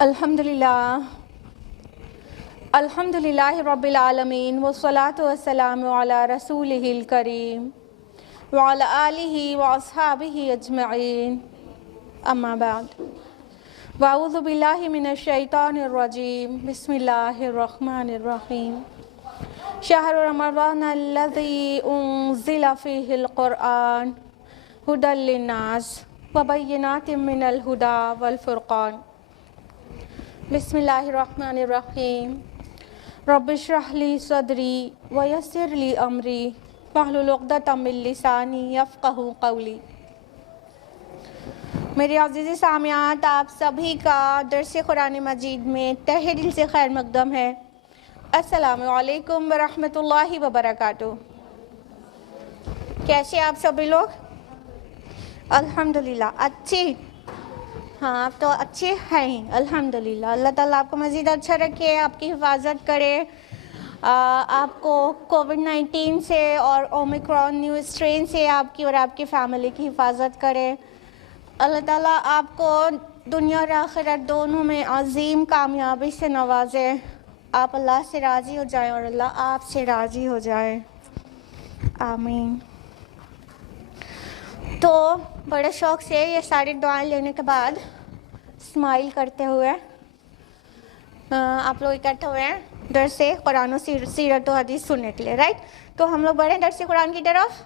الحمدللہ الحمدللہ رب العالمین والصلاة والسلام علی رسولہ الکریم وعلی آلہ واصحابہ اجمعین اما بعد واعوذ باللہ من الشیطان الرجیم بسم اللہ الرحمن الرحیم شہر رمضان الذی انزل فیہ القرآن ھدی للناس وبینات من الھدی والفرقان بسم اللہ الرحمن الرحیم رب اشرح لی صدری ویسر لی امری واحلل عقدۃ من لسانی یفقہوا قولی۔ میرے عزیز سامعات، آپ سبھی کا درس قرآن مجید میں تہہ دل سے خیر مقدم ہے۔ السلام علیکم ورحمۃ اللہ وبرکاتہ۔ کیسے آپ سبھی لوگ؟ الحمدللہ اچھی؟ ہاں، آپ تو اچھے ہیں الحمدللہ۔ اللہ تعالیٰ آپ کو مزید اچھا رکھے، آپ کی حفاظت کرے، آپ کو کووڈ-19 سے اور اومیکرون نیو اسٹرین سے آپ کی اور آپ کی فیملی کی حفاظت کرے۔ اللہ تعالیٰ آپ کو دنیا اور آخرت دونوں میں عظیم کامیابی سے نوازے۔ آپ اللہ سے راضی ہو جائیں اور اللہ آپ سے راضی ہو جائے، آمین۔ تو بڑے شوق سے یہ ساری دعائیں لینے کے بعد اسمائل کرتے ہوئے آپ لوگ اکٹھے ہوئے ہیں درس قرآن و سیرت و حدیث سننے کے لیے، رائٹ؟ تو ہم لوگ بڑھیں درس قرآن کی طرف۔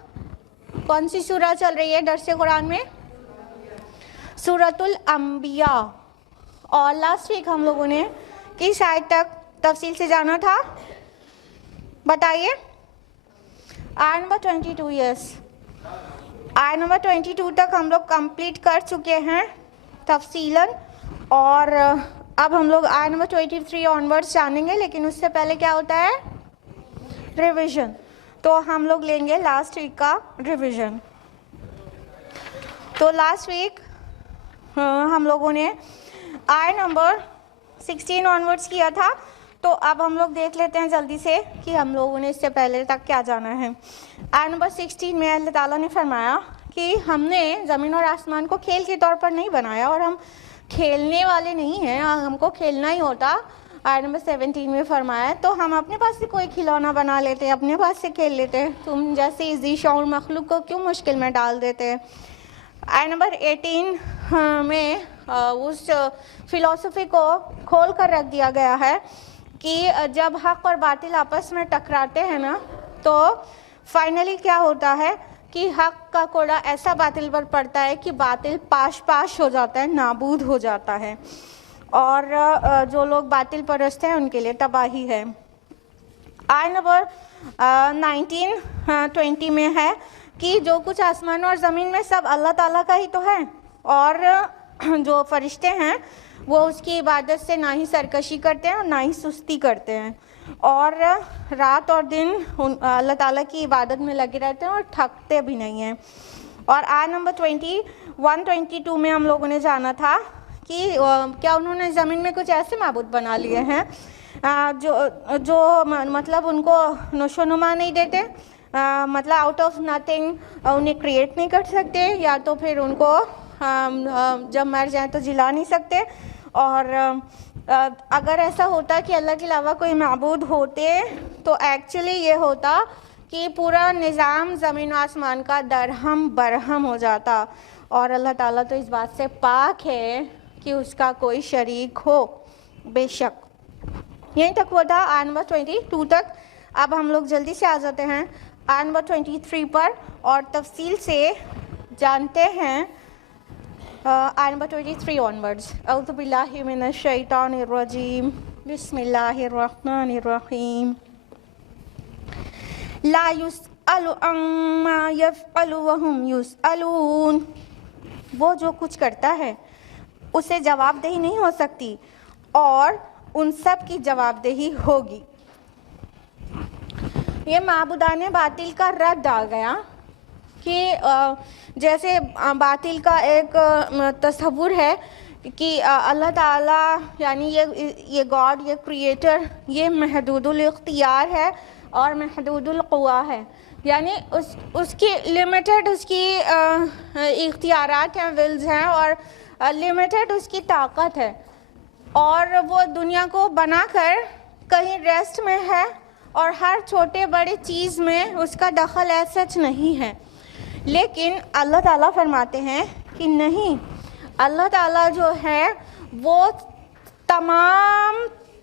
کون سی سورہ چل رہی ہے درس قرآن میں؟ سورۃ الانبیاء۔ اور لاسٹ ویک ہم لوگوں نے کس آیت تک تفصیل سے جانا تھا؟ بتائیے۔ آیت نمبر 22، یس، آیت نمبر 22 تک ہم لوگ کمپلیٹ کر چکے ہیں تفصیلاً، اور اب ہم لوگ آیت نمبر 23 آنورڈس جانیں گے، لیکن اس سے پہلے کیا ہوتا ہے؟ ریویژن۔ تو ہم لوگ لیں گے لاسٹ ویک کا ریویژن۔ تو لاسٹ ویک ہم لوگوں نے آیت نمبر 16 آنورڈس کیا تھا، تو اب ہم لوگ دیکھ لیتے ہیں جلدی سے کہ ہم لوگوں نے اس سے پہلے تک کیا جانا ہے۔ آیت نمبر 16 میں اللہ تعالیٰ نے فرمایا کہ ہم نے زمین اور آسمان کو کھیل کے طور پر نہیں بنایا، اور ہم کھیلنے والے نہیں ہیں، ہم کو کھیلنا ہی ہوتا۔ آیت نمبر 17 میں فرمایا تو ہم اپنے پاس سے کوئی کھلونا بنا لیتے، اپنے پاس سے کھیل لیتے، تم جیسے ذی شعور مخلوق کو کیوں مشکل میں ڈال دیتے۔ آیت نمبر 18 میں اس فلسفی کو کھول کر رکھ دیا گیا ہے کہ جب حق اور باطل آپس میں ٹکراتے ہیں نا، تو فائنلی کیا ہوتا ہے کہ حق کا کوڑا ایسا باطل پر پڑتا ہے کہ باطل پاش پاش ہو جاتا ہے، نابود ہو جاتا ہے، اور جو لوگ باطل پرست ہیں ان کے لیے تباہی ہے۔ آیت نمبر 19-20 میں ہے کہ جو کچھ آسمان اور زمین میں سب اللہ تعالیٰ کا ہی تو ہے، اور جو فرشتے ہیں وہ اس کی عبادت سے نہ ہی سرکشی کرتے ہیں اور نہ ہی سستی کرتے ہیں، اور رات اور دن اللہ تعالیٰ کی عبادت میں لگے رہتے ہیں اور تھکتے بھی نہیں ہیں۔ اور آیت نمبر 21-22 میں ہم لوگوں نے جانا تھا کہ کیا انہوں نے زمین میں کچھ ایسے معبود بنا لیے ہیں جو مطلب ان کو نشو و نما نہیں دیتے، مطلب آؤٹ آف نتھنگ انہیں کریٹ نہیں کر سکتے، یا تو پھر ان کو جب مر جائیں تو جلا نہیں سکتے۔ اور اگر ایسا ہوتا کہ اللہ کے علاوہ کوئی معبود ہوتے تو ایکچولی یہ ہوتا کہ پورا نظام زمین و آسمان کا درہم برہم ہو جاتا، اور اللہ تعالیٰ تو اس بات سے پاک ہے کہ اس کا کوئی شریک ہو، بے شک۔ یہیں تک ہوا تھا آیت نمبر 22 تک۔ اب ہم لوگ جلدی سے آ جاتے ہیں آیت نمبر 23 پر اور تفصیل سے جانتے ہیں آیت نمبر 23 آنورڈز۔ اعوذ باللہ من الشیطان الرجیم، بسم اللہ الرحمن الرحیم۔ لا یسأل عما یفعل وہم یسألون۔ وہ جو کچھ کرتا ہے اسے جواب دہی نہیں ہو سکتی، اور ان سب کی جواب دہی ہوگی۔ یہ معبودان باطل کا رد آ گیا کہ جیسے باطل کا ایک تصور ہے کہ اللہ تعالیٰ یعنی یہ گاڈ، یہ کریٹر، یہ محدود الاختیار ہے اور محدود القوا ہے، یعنی اس کی لمیٹڈ اس کی اختیارات ہیں، ولز ہیں، اور لمیٹڈ اس کی طاقت ہے۔ اور وہ دنیا کو بنا کر کہیں ریسٹ میں ہے اور ہر چھوٹے بڑے چیز میں اس کا دخل ایسا نہیں ہے. لیکن اللہ تعالیٰ فرماتے ہیں کہ نہیں، اللہ تعالیٰ جو ہے وہ تمام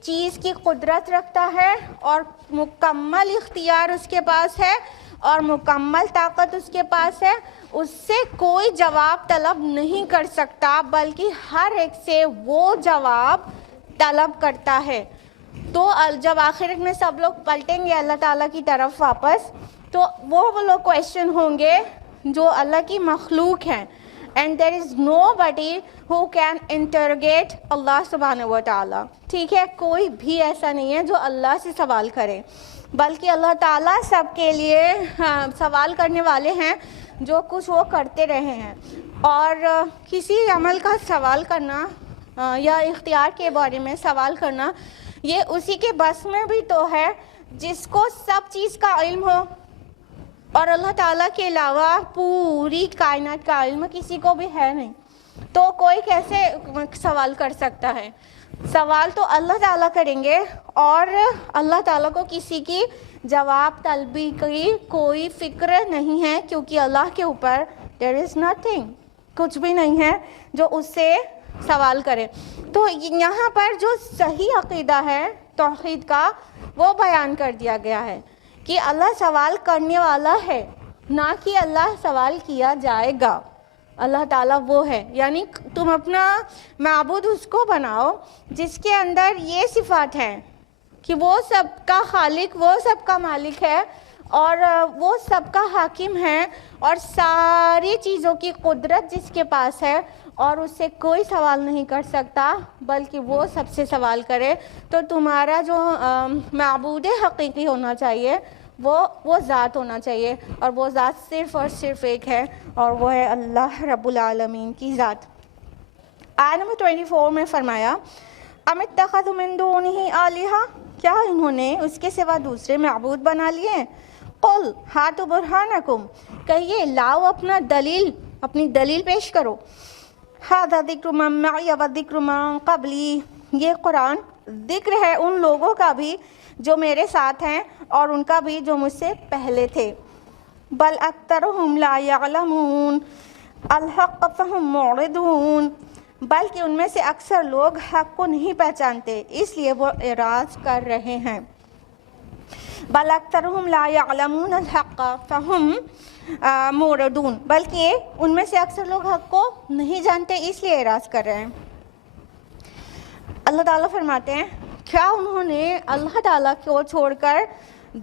چیز کی قدرت رکھتا ہے اور مکمل اختیار اس کے پاس ہے اور مکمل طاقت اس کے پاس ہے. اس سے کوئی جواب طلب نہیں کر سکتا بلکہ ہر ایک سے وہ جواب طلب کرتا ہے. تو جب آخرت میں سب لوگ پلٹیں گے اللہ تعالیٰ کی طرف واپس، تو وہ لوگ کویشچن ہوں گے جو اللہ کی مخلوق ہیں. And there is nobody who can interrogate اللہ سبحانہ و تعالیٰ. ٹھیک ہے، کوئی بھی ایسا نہیں ہے جو اللہ سے سوال کرے، بلکہ اللہ تعالیٰ سب کے لیے سوال کرنے والے ہیں جو کچھ وہ کرتے رہے ہیں. اور کسی عمل کا سوال کرنا یا اختیار کے بارے میں سوال کرنا، یہ اسی کے بس میں بھی تو ہے جس کو سب چیز کا علم ہو، اور اللہ تعالیٰ کے علاوہ پوری کائنات کا علم کسی کو بھی ہے نہیں. تو کوئی کیسے سوال کر سکتا ہے؟ سوال تو اللہ تعالیٰ کریں گے، اور اللہ تعالیٰ کو کسی کی جواب طلبی کی کوئی فکر نہیں ہے، کیونکہ اللہ کے اوپر there is nothing، کچھ بھی نہیں ہے جو اس سے سوال کرے. تو یہاں پر جو صحیح عقیدہ ہے توحید کا وہ بیان کر دیا گیا ہے کہ اللہ سوال کرنے والا ہے، نہ کہ اللہ سوال کیا جائے گا. اللہ تعالیٰ وہ ہے، یعنی تم اپنا معبود اس کو بناؤ جس کے اندر یہ صفات ہیں کہ وہ سب کا خالق، وہ سب کا مالک ہے، اور وہ سب کا حاکم ہے، اور ساری چیزوں کی قدرت جس کے پاس ہے، اور اس سے کوئی سوال نہیں کر سکتا بلکہ وہ سب سے سوال کرے. تو تمہارا جو معبود حقیقی ہونا چاہیے وہ ذات ہونا چاہیے، اور وہ ذات صرف اور صرف ایک ہے، اور وہ ہے اللہ رب العالمین کی ذات. آیت نمبر 24 میں فرمایا ام اتخذوا من دونہ آلہہ، کیا انہوں نے اس کے سوا دوسرے معبود بنا لیے؟ قل ہاتوا برہانکم، کہیے لاؤ اپنی دلیل پیش کرو. ھذا ذکر من معی و ذکر من قبلی، یہ قرآن ذکر ہے ان لوگوں کا بھی جو میرے ساتھ ہیں اور ان کا بھی جو مجھ سے پہلے تھے. بل اکثرهم لا یعلمون الحق فهم معرضون، بلکہ ان میں سے اکثر لوگ حق کو نہیں پہچانتے اس لیے وہ اعراض کر رہے ہیں. بل اکثرهم لا یعلمون الحق فهم معرضون، بلکہ ان میں سے اکثر لوگ حق کو نہیں جانتے اس لیے اعراض کر رہے ہیں. اللہ تعالیٰ فرماتے ہیں کیا انہوں نے اللہ تعالیٰ کو چھوڑ کر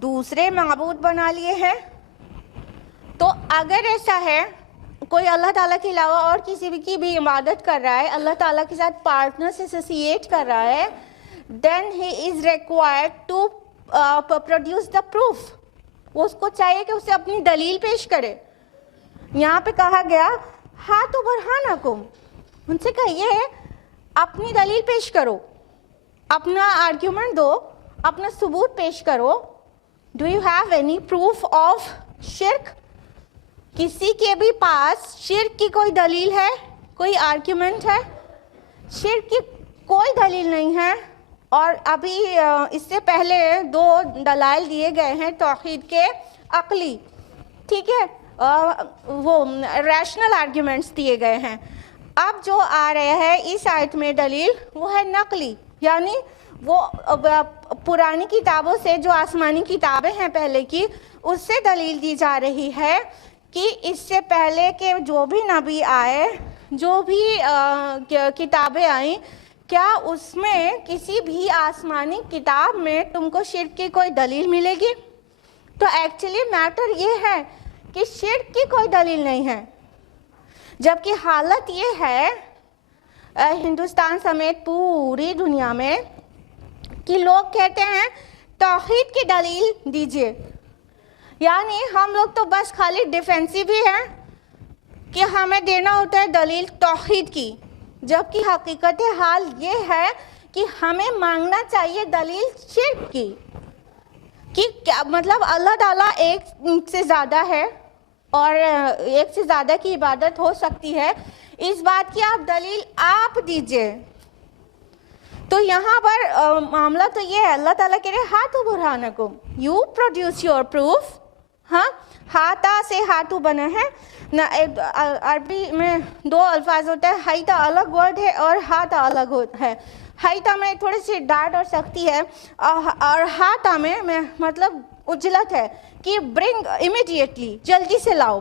دوسرے معبود بنا لیے ہیں؟ تو اگر ایسا ہے، کوئی اللہ تعالیٰ کے علاوہ اور کسی کی بھی عبادت کر رہا ہے، اللہ تعالیٰ کے ساتھ پارٹنرز ایسوسیٹ کر رہا ہے، then he is required to produce the proof. اس کو چاہیے کہ اسے اپنی دلیل پیش کرے. یہاں پہ کہا گیا ہاتوا برہانکم، ان سے کہیے اپنی دلیل پیش کرو، اپنا آرگیومنٹ دو، اپنا ثبوت پیش کرو. Do you have any proof of شرک؟ کسی کے بھی پاس شرک کی کوئی دلیل ہے، کوئی آرگیومنٹ ہے؟ شرک کی کوئی دلیل نہیں ہے. اور ابھی اس سے پہلے 2 دلائل دیے گئے ہیں توحید کے عقلی، ٹھیک ہے، وہ ریشنل آرگیومنٹس دیے گئے ہیں. اب جو آ رہے ہیں اس آیت میں دلیل وہ ہے نقلی، یعنی وہ پرانی کتابوں سے جو آسمانی کتابیں ہیں پہلے کی، اس سے دلیل دی جا رہی ہے کہ اس سے پہلے کے جو بھی نبی آئے، جو بھی کتابیں آئیں، کیا اس میں کسی بھی آسمانی کتاب میں تم کو شرک کی کوئی دلیل ملے گی؟ تو ایکچولی میٹر یہ ہے کہ شرک کی کوئی دلیل نہیں ہے، جبکہ حالت یہ ہے ہندوستان سمیت پوری دنیا میں کہ لوگ کہتے ہیں توحید کی دلیل دیجیے. یعنی ہم لوگ تو بس خالی ڈیفینسو ہی ہیں کہ ہمیں دینا ہوتا ہے دلیل توحید کی، جبکہ حقیقت حال یہ ہے کہ ہمیں مانگنا چاہیے دلیل شرک کی، کہ کیا مطلب اللہ تعالیٰ ایک سے زیادہ ہے اور ایک سے زیادہ کی عبادت ہو سکتی ہے، اس بات کی آپ دلیل آپ دیجئے. تو یہاں پر معاملہ تو یہ ہے, اللہ تعالیٰ کہہ رہے ہاتھو برہانکم, یو پروڈیوس یور پروف. ہاں, ہاتھا سے ہاتھو بنا ہے نا. عربی میں دو الفاظ ہوتا ہے, ہائتا الگ ورڈ ہے اور ہاتھا الگ ہے. ہائتا میں تھوڑی سی ڈانٹ اور سختی ہے, اور ہاتھا میں مطلب اجلت ہے کہ برنگ امیڈیٹلی, جلدی سے لاؤ.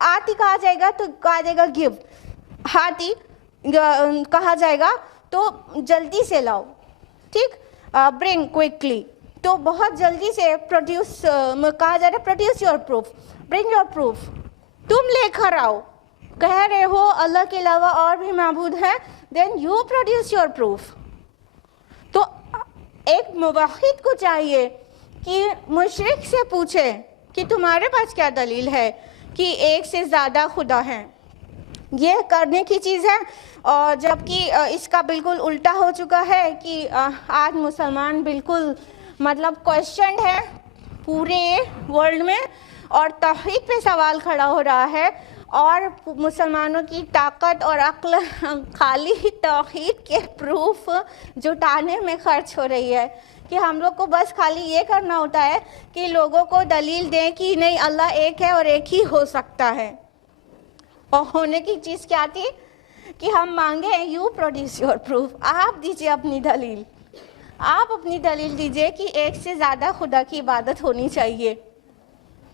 آتی کہا جائے گا تو کہا جائے گا گیو, ہاتھی کہا جائے گا تو جلدی سے لاؤ, ٹھیک, برنگ کوئکلی, تو بہت جلدی سے پروڈیوس کہا جا رہا ہے, produce your proof, bring your proof, تم لے کر آؤ. کہہ رہے ہو اللہ کے علاوہ اور بھی معبود ہیں, then you produce your proof. تو ایک موحد کو چاہیے کہ مشرک سے پوچھے کہ تمہارے پاس کیا دلیل ہے کہ ایک سے زیادہ خدا ہیں. یہ کرنے کی چیز ہے, اور جبکہ اس کا بالکل الٹا ہو چکا ہے کہ آج مسلمان بالکل مطلب کوشچنڈ ہے پورے ورلڈ میں, اور توحید پہ سوال کھڑا ہو رہا ہے, اور مسلمانوں کی طاقت اور عقل خالی توحید کے پروف جٹانے میں خرچ ہو رہی ہے کہ ہم لوگ کو بس خالی یہ کرنا ہوتا ہے کہ لوگوں کو دلیل دیں کہ نہیں اللہ ایک ہے اور ایک ہی ہو سکتا ہے. اور ہونے کی چیز کیا تھی کہ ہم مانگے یو پروڈیوس یور پروف, آپ دیجئے اپنی دلیل, آپ اپنی دلیل دیجئے کہ ایک سے زیادہ خدا کی عبادت ہونی چاہیے.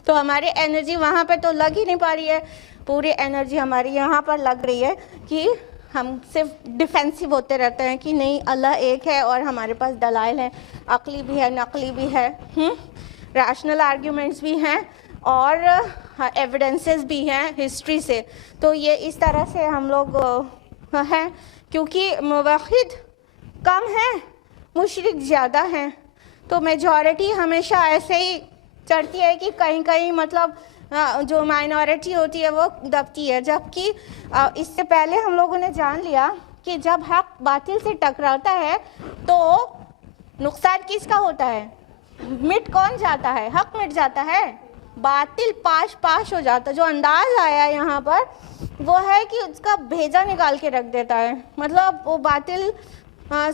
تو ہماری انرجی وہاں پہ تو لگ ہی نہیں پا رہی ہے, پوری انرجی ہماری یہاں پر لگ رہی ہے کہ ہم صرف ڈیفینسو ہوتے رہتے ہیں کہ نہیں اللہ ایک ہے اور ہمارے پاس دلائل ہیں, عقلی بھی ہے, نقلی بھی ہے, ریشنل آرگیومنٹس بھی ہیں, اور ایویڈنسز بھی ہیں ہسٹری سے. تو یہ اس طرح سے ہم لوگ ہیں, کیونکہ موحد کم ہیں, مشرک زیادہ ہیں, تو میجورٹی ہمیشہ ایسے ہی چڑھتی ہے کہ کہیں کہیں مطلب جو مائنورٹی ہوتی ہے وہ دبتی ہے. جبکہ اس سے پہلے ہم لوگوں نے جان لیا کہ جب حق باطل سے ٹکراتا ہے تو نقصان کس کا ہوتا ہے, مٹ کون جاتا ہے, حق مٹ جاتا ہے, باطل پاش ہو جاتا ہے. جو انداز آیا یہاں پر وہ ہے کہ اس کا بھیجا نکال کے رکھ دیتا ہے, مطلب وہ باطل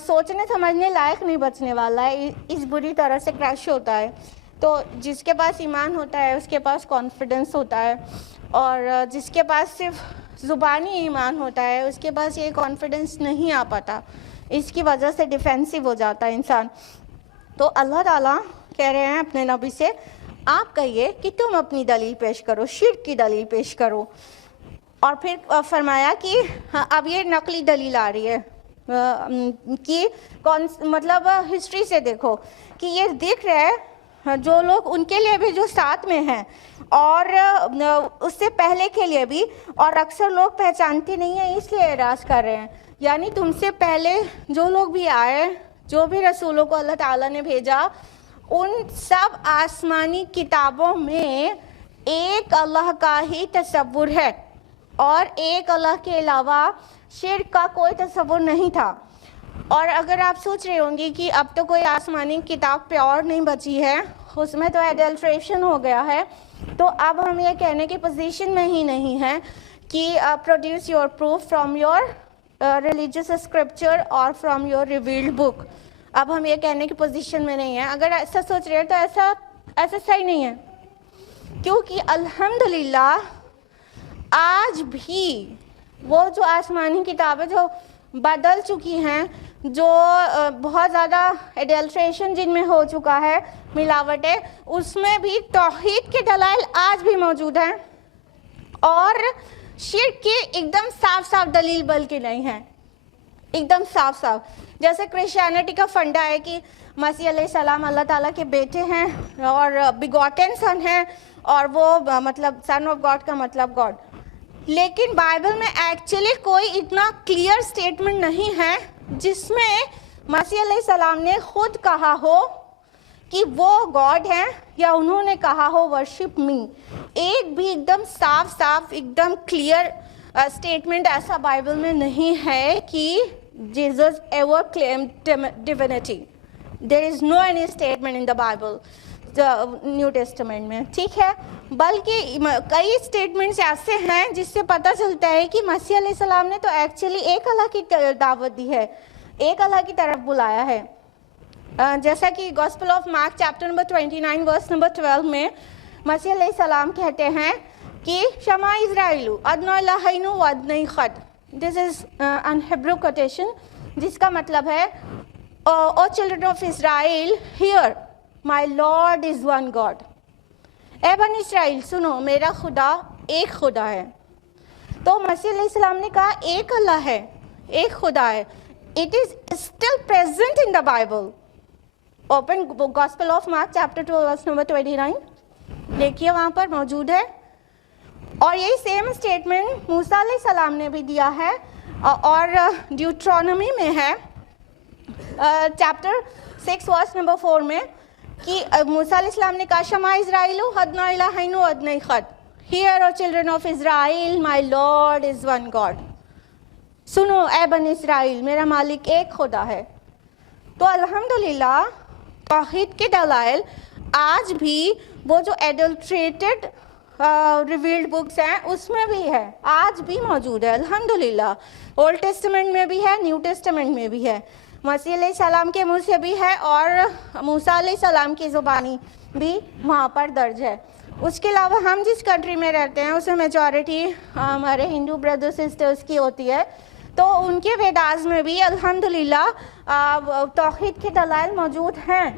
سوچنے سمجھنے لائق نہیں بچنے والا ہے, اس بری طرح سے کریش ہوتا ہے. تو جس کے پاس ایمان ہوتا ہے اس کے پاس کانفیڈنس ہوتا ہے, اور جس کے پاس صرف زبانی ایمان ہوتا ہے اس کے پاس یہ کانفیڈنس نہیں آ پاتا, اس کی وجہ سے ڈیفینسو ہو جاتا ہے انسان. تو اللہ تعالیٰ کہہ رہے ہیں اپنے نبی سے, آپ کہیے کہ تم اپنی دلیل پیش کرو, شرک کی دلیل پیش کرو. اور پھر فرمایا کہ اب یہ نقلی دلیل آ رہی ہے کہ مطلب ہسٹری سے دیکھو کہ یہ دیکھ رہا ہے جو لوگ ان کے لیے بھی جو ساتھ میں ہیں اور اس سے پہلے کے لیے بھی, اور اکثر لوگ پہچانتے نہیں ہیں اس لیے اعراض کر رہے ہیں. یعنی تم سے پہلے جو لوگ بھی آئے, جو بھی رسولوں کو اللہ تعالیٰ نے بھیجا, ان سب آسمانی کتابوں میں ایک اللہ کا ہی تصور ہے, اور ایک اللہ کے علاوہ شرک کا کوئی تصور نہیں تھا. اور اگر آپ سوچ رہے ہوں گی کہ اب تو کوئی آسمانی کتاب پیور نہیں بچی ہے, اس میں تو ایڈلٹریشن ہو گیا ہے, تو اب ہم یہ کہنے کی پوزیشن میں ہی نہیں ہیں کہ produce your proof from your religious scripture اور فرام یور ریویلڈ بک. اب ہم یہ کہنے کی پوزیشن میں نہیں ہیں. اگر ایسا سوچ رہے ہیں تو ایسا صحیح نہیں ہے, کیونکہ الحمدللہ آج بھی وہ جو آسمانی کتابیں جو بدل چکی ہیں, جو بہت زیادہ ایڈلٹریشن جن میں ہو چکا ہے, ملاوٹیں, اس میں بھی توحید کے دلائل آج بھی موجود ہیں, اور شرک کی ایک دم صاف صاف دلیل بلکہ نہیں ہے, ایک دم صاف صاف. جیسے کرسچینٹی کا فنڈا ہے کہ مسیح علیہ السلام اللہ تعالیٰ کے بیٹے ہیں اور بیگوٹن سن ہیں, اور وہ مطلب سن آف گاڈ کا مطلب گاڈ. لیکن بائبل میں ایکچولی کوئی اتنا کلیئر سٹیٹمنٹ نہیں ہے جس میں مسیح علیہ السلام نے خود کہا ہو کہ وہ گاڈ ہیں, یا انہوں نے کہا ہو ورشپ می. ایک بھی ایک دم صاف صاف ایک دم کلیئر سٹیٹمنٹ ایسا بائبل میں نہیں ہے کہ Jesus ever claimed divinity. There is no any statement in the Bible new testament میں، ٹھیک ہے. بلکہ کئی اسٹیٹمنٹس ایسے ہیں جس سے پتہ چلتا ہے کہ مسیح علیہ السلام نے تو ایکچولی ایک اللہ کی دعوت دی ہے، ایک اللہ کی طرف بلایا ہے. جیسا کہ gospel of Mark chapter number 29 verse number 12 میں مسیح علیہ السلام کہتے ہیں کہ شما اسرائیل ادنا الہین و ادنی خد. دس از ان ہیبرو کوٹیشن جس کا مطلب ہے O children of Israel hear my lord is one God. اے بنی اسرائیل سنو، میرا خدا ایک خدا ہے. تو مسیح علیہ السلام نے کہا ایک اللہ ہے، ایک خدا ہے. It is still present in the Bible. Open Gospel of Mark chapter 2 verse number 29. دیکھیے وہاں پر موجود ہے. اور یہی سیم اسٹیٹمنٹ موسیٰ علیہ السلام نے بھی دیا ہے اور ڈیوٹرونومی میں ہے چیپٹر 6 ورس نمبر 4 میں کہ موسیٰ علیہ السلام نے کہا شما اسرائیل ادنا الہین و ادنی خد. Hear O children of Israel, my Lord is one God. سنو اے بنی اسرائیل، میرا مالک ایک خدا ہے. تو الحمدللہ توحید کے دلائل آج بھی وہ جو ایڈلٹریٹڈ ریویلڈ بکس ہیں اس میں بھی ہے، آج بھی موجود ہے الحمدللہ. اولڈ ٹیسٹمنٹ میں بھی ہے، نیو ٹیسٹمنٹ میں بھی ہے. مسیح علیہ السلام کے منہ سے بھی ہے اور موسیٰ علیہ السلام کی زبانی بھی وہاں پر درج ہے. اس کے علاوہ ہم جس کنٹری میں رہتے ہیں اس میں میجورٹی ہمارے ہندو بردر سسٹرز کی ہوتی ہے، تو ان کے ویداز میں بھی الحمدللہ توحید کے دلائل موجود ہیں.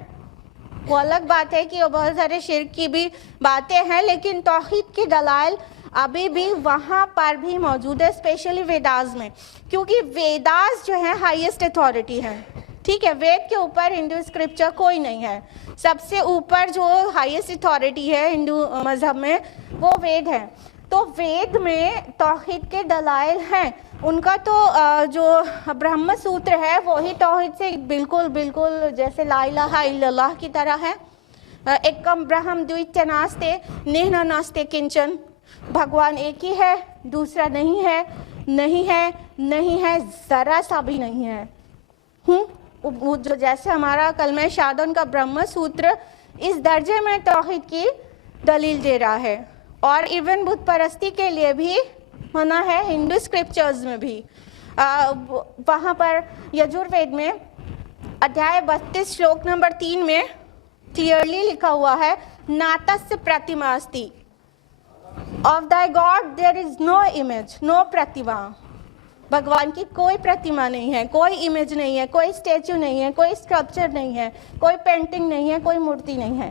وہ الگ بات ہے کہ بہت سارے شرک کی بھی باتیں ہیں، لیکن توحید کے دلائل ابھی بھی وہاں پر بھی موجود ہے، اسپیشلی ویداز میں، کیونکہ ویداز جو ہیں ہائیسٹ اتھارٹی ہیں. ٹھیک ہے، وید کے اوپر ہندو اسکرپچر کوئی نہیں ہے. سب سے اوپر جو ہائیسٹ اتھارٹی ہے ہندو مذہب میں وہ وید ہے. تو وید میں توحید کے دلائل ہیں. ان کا تو جو برہم سوتر ہے وہی توحید سے بالکل جیسے لا الہ الا اللہ کی طرح ہے. ایکم برہم دویتیہ ناستے نیہ ناستے کنچن. بھگوان ایک ہی ہے، دوسرا نہیں ہے، نہیں ہے، نہیں ہے، ذرا سا بھی نہیں ہے. وہ جو جیسے ہمارا کلمہ شہادت کا برہم سوتر اس درجے میں توحید کی دلیل دے رہا ہے. اور ایون بت پرستی کے لیے بھی منع ہے ہندو اسکرپچرز میں بھی. وہاں پر یجوروید میں ادھیائے 32 شلوک نمبر 3 میں کلیئرلی لکھا ہوا ہے ناتس پرتیما استی. Of thy God there is no image, no پرتیما. بھگوان کی کوئی پرتیما نہیں ہے، کوئی امیج نہیں ہے، کوئی اسٹیچو نہیں ہے، کوئی اسکلپچر نہیں ہے، کوئی پینٹنگ نہیں ہے، کوئی مورتی نہیں ہے.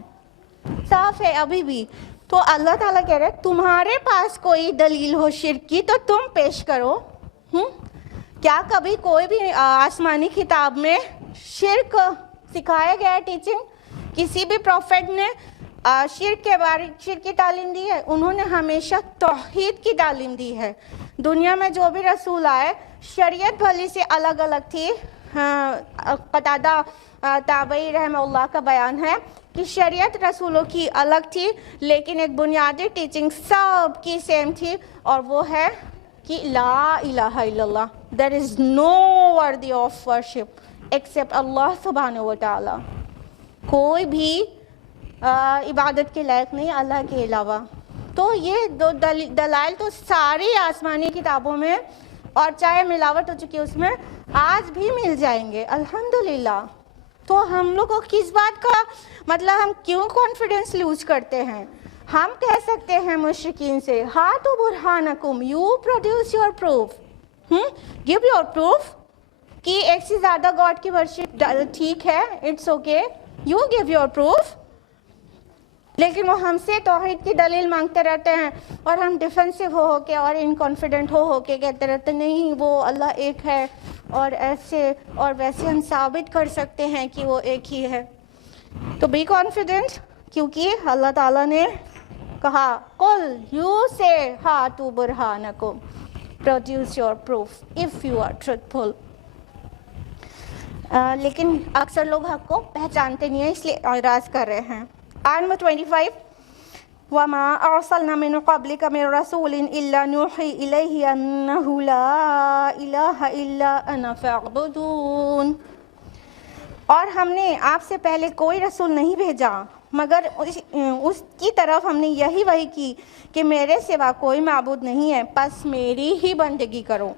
صاف ہے ابھی بھی. تو اللہ تعالیٰ کہہ رہے تمہارے پاس کوئی دلیل ہو شرک کی تو تم پیش کرو. کیا کبھی کوئی بھی آسمانی کتاب میں شرک سکھایا گیا ہے؟ ٹیچنگ کسی بھی پروفیٹ نے شرک کے بارے شرک کی تعلیم دی ہے؟ انہوں نے ہمیشہ توحید کی تعلیم دی ہے. دنیا میں جو بھی رسول آئے شریعت بھلی سے الگ الگ تھی. قتادہ تابعی رحمہ اللہ کا بیان ہے کہ شریعت رسولوں کی الگ تھی لیکن ایک بنیادی ٹیچنگ سب کی سیم تھی، اور وہ ہے کہ لا الہ الا اللہ. there is no worthy of worship except اللہ سبحانہ و تعالی. کوئی بھی عبادت کے لائق نہیں اللہ کے علاوہ. تو یہ دو دلائل تو ساری آسمانی کتابوں میں، اور چاہے ملاوٹ ہو چکی اس میں، آج بھی مل جائیں گے الحمدللہ. تو ہم لوگ کو کس بات کا مطلب ہم کیوں کانفیڈنس لوز کرتے ہیں؟ ہم کہہ سکتے ہیں مشرکین سے ہاتھو برہانکم، you produce your proof, give your proof کہ ایک سے زیادہ گاڈ کی ورشپ ٹھیک ہے، it's okay, you give your proof. لیکن وہ ہم سے توحید کی دلیل مانگتے رہتے ہیں اور ہم ڈیفینسو ہو کے اور انکانفیڈنٹ ہو کے کہتے رہتے نہیں وہ اللہ ایک ہے اور ایسے اور ویسے ہم ثابت کر سکتے ہیں کہ وہ ایک ہی ہے. تو بی کانفیڈنٹ، کیونکہ اللہ تعالیٰ نے کہا قل یو سے ہاتھو برہانکم، produce your proof if you are truthful. لیکن اکثر لوگ حق کو پہچانتے نہیں ہیں، اس لیے اعراض کر رہے ہیں. آیت نمبر 25 وَمَا أَرْسَلْنَا مِن قَبْلِكَ مِن رَسُولٍ إِلَّا نُوحِي إِلَيْهِ أَنَّهُ لَا إِلَٰهَ إِلَّا أَنَا فَاعْبُدُونِ. اور ہم نے آپ سے پہلے کوئی رسول نہیں بھیجا مگر اس کی طرف ہم نے یہی وحی کی کہ میرے سوا کوئی معبود نہیں ہے، پس میری ہی بندگی کرو۔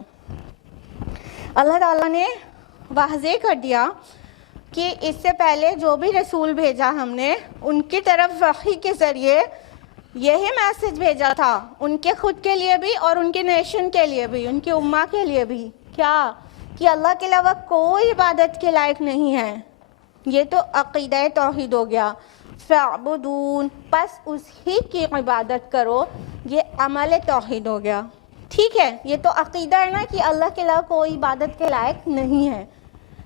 اللہ تعالیٰ نے واضح کر دیا کہ اس سے پہلے جو بھی رسول بھیجا ہم نے ان کی طرف وحی کے ذریعے یہی میسج بھیجا تھا، ان کے خود کے لیے بھی اور ان کے نیشن کے لیے بھی، ان کی امہ کے لیے بھی، کیا کہ اللہ کے علاوہ کوئی عبادت کے لائق نہیں ہے۔ یہ تو عقیدہ توحید ہو گیا، فاعبدون، پس اسی کی عبادت کرو، یہ عمل توحید ہو گیا۔ ٹھیک ہے، یہ تو عقیدہ ہے نا کہ اللہ کے علاوہ کوئی عبادت کے لائق نہیں ہے،